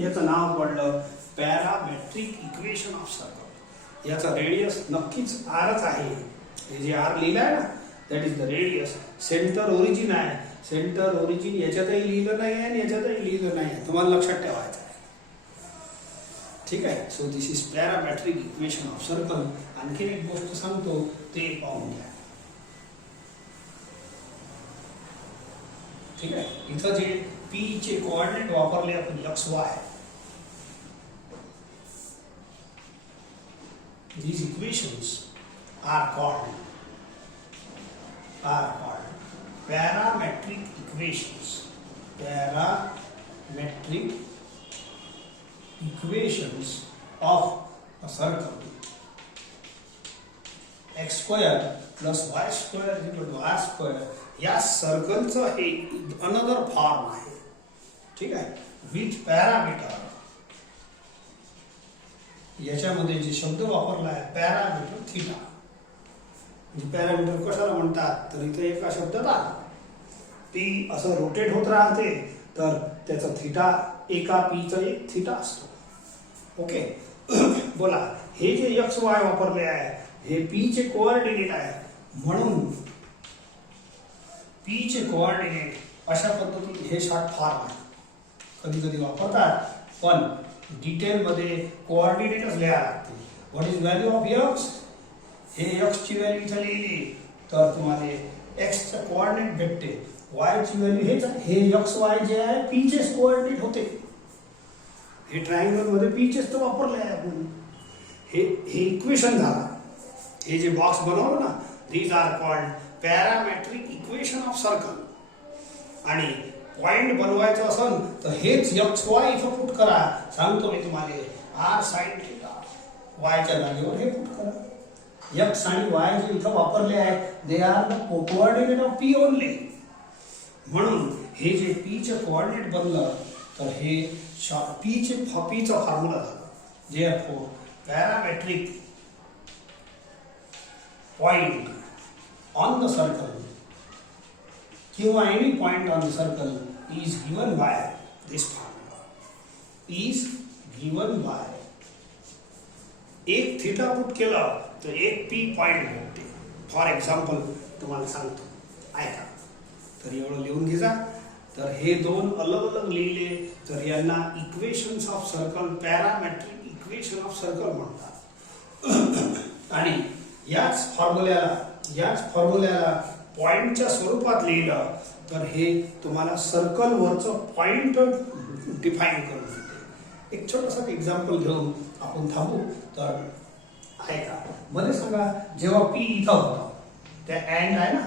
याचं नाव पडलं पॅरामेट्रिक इक्वेशन ऑफ सर्कल. याचा रेडियस नक्कीच आरच आहे. हे जे आर लिहिलं आहे ना, that is the radius. Centre origin आहे, सेंटर ओरिजिन याच्यातही लिहिलं नाही आणि याच्यातही लिहिलं नाही, तुम्हाला लक्षात ठेवायचं आहे. ठीक आहे. So this is parametric equation of circle. आणखीन एक गोष्ट सांगतो ते पाहून घ्या. ठीक आहे. इथं जे पी चे कोऑर्डिनेट वापरले आपण x Y, these equations are called parametric equations. Parametric equations of a circle. x square plus y square is equal to r square. या सर्कलचं हे अनदर फॉर्म आहे. ठीक आहे. With parameter. याच्यामध्ये जे शब्द वापरला आहे पॅरामीटर थीटा. पॅरामीटर कशाला म्हणतात तर इथे एका शब्दात आला, पी असं रोटेट होत राहते तर त्याचा थीटा एका पीचा एक थीटा असतो. ओके. बोला, हे जे एक्स वाय वापरले आहे हे पी चे कोऑर्डिनेट आहे, म्हणून पी चे कोऑर्डिनेट अशा पद्धतीने हे शॉर्ट फॉर्म आहे. कधी कधी वापरतात, पण डिटेल मध्ये कोऑर्डिनेटच लिहायला लागते. What is value of x, हे एक्स ची व्हॅल्यू इथे लिहिली तर तुम्हाला एक्स चा कोऑर्डिनेट भेटते. वाय ची व्हॅल्यू हेच आहे, हे एक्स वाय जे आहे पी चेच कोऑर्डिनेट होते. हे ट्रायंगल मध्ये पी चेच तर वापरले आहे आपण. हे इक्वेशन झाला. हे जे बॉक्स बनवलं ना, these are called parametric equation of circle. आणि पॉइंट बनवायचं असेल तर हेच एक्स वाय इथं पुट करा. सांगतो मी तुम्हाला, आर साइन थीटा वायच्या जागेवर हे पुट करा. एक्स आणि वाय जे इथं वापरले आहेत they are the coordinate of P only. म्हणून हे जे पी चे कोऑर्डिनेट बनलं तर हे पीचं फॉर्म्युला झालं. therefore parametric point on the circle किंवा any point on the circle is given by this formula. is given by एक थीटा पुट केलं तर एक पी पॉइंट भेटते. फॉर एक्झाम्पल तुम्हाला सांगतो, ऐका. तर एवढं लिहून घ्या. तर हे दोन अलग अलग लिहिले तर यांना equations of circle, parametric equation of circle म्हणतात. आणि याच फॉर्म्युल्याला पॉइंटच्या स्वरूपात लिहिलं तर हे तुम्हाला सर्कल वरचं पॉइंट डिफाइन करून देते. एक छोटासा एक्झाम्पल घेऊन आपण थांबू. तर ऐका, मध्ये सांगा, जेव्हा पी इथं होता त्या एंड आहे ना,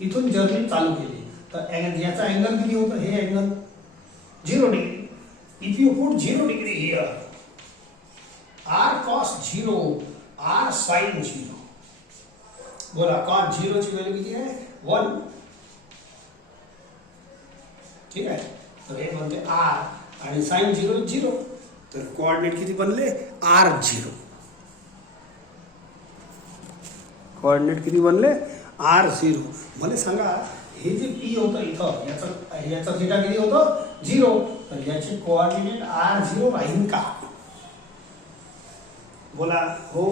इथून जर्नी चालू केली तर याचा अँगल किती होतं, हे angle 0 degree. If you put 0 degree here, r cos 0, r sin 0. बोला, cos 0 ची व्हॅल्यू किती आहे, 1. ठीक आहे. तर हे बनते r आणि sin 0 0. तर कोऑर्डिनेट किती बनले, r0. कोऑर्डिनेट किती बनले, r0. मला सांगा, हे जे p होतं इथं, याचा थीटा किती होतं, 0. तर याचे कोऑर्डिनेट r0 राहील का, बोला. हो,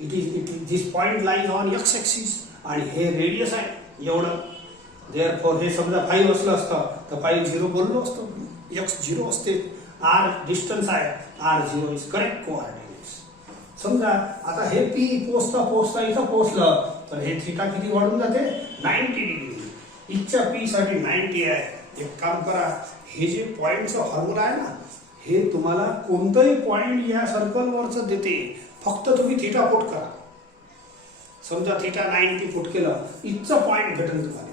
it is this point lies on x axis आणि हे रेडियस आहे एवढं. देअरफॉर हे समजा 5 असलं असतं तर 5 0 बोललो असतो, x 0 असते. r डिस्टन्स आहे, r0 इज करेक्ट कोऑर्डिनेट्स. समजा आता हे p पोचता इथं पोचलं तर हे थीटा किती वाढून जाते, 90 डिग्री. इथच्या p साठी 90 आहे. एक काम करा, हे जे पॉइंटचं फॉर्म्युला आहे ना, हे तुम्हाला कोणतंही पॉइंट या सर्कल वरच देते. फक्त तुम्ही थीटा पुट करा. समजा थीटा 90 पुट केलं, इथचं पॉइंट भेटेल तुम्हाला.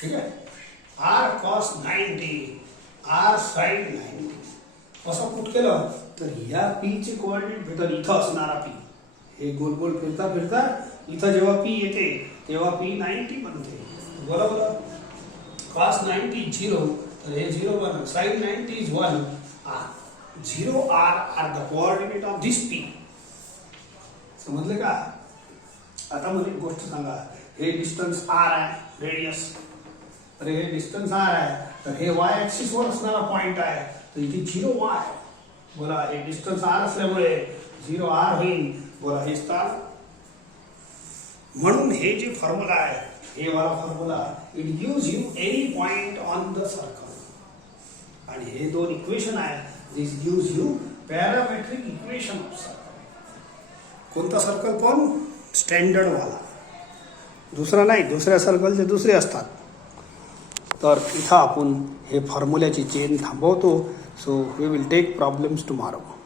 ठीक आहे. r cos 90, r sin 90 असं पुट केलं तर या p चे कोऑर्डिनेट भेटेल. इथं असणारा p हे गोल गोल फिरता इथं जेव्हा p येते तेव्हा p 90 बनते. बरोबर. cos 90 0, तर हे 0 बनल. sin 90 is 1. 0 r are the coordinate of this p. समजले का. आता मला एक गोष्ट सांगा, हे डिस्टन्स r आहे, रेडियस. तर हे डिस्टन्स r आहे, तर हे y ऍक्सिस वर असणारा पॉइंट आहे, तर इथे 0 y. बोला, हे डिस्टन्स r असल्यामुळे 0 r होईल. बोला, हे स्थान म्हणून हे जे फॉर्म्युला आहे, हे वाला formula, it gives you any point on the circle. आणि हे दोन इक्वेशन आहे, this gives you parametric equation of circle. कोणता सर्कल? पण स्टँडर्ड वाला, दुसरा नाही. दुसऱ्या सर्कलचे दुसरे असतात. तर इथं आपण हे फॉर्म्युल्याची चेन थांबवतो. So we will take problems tomorrow.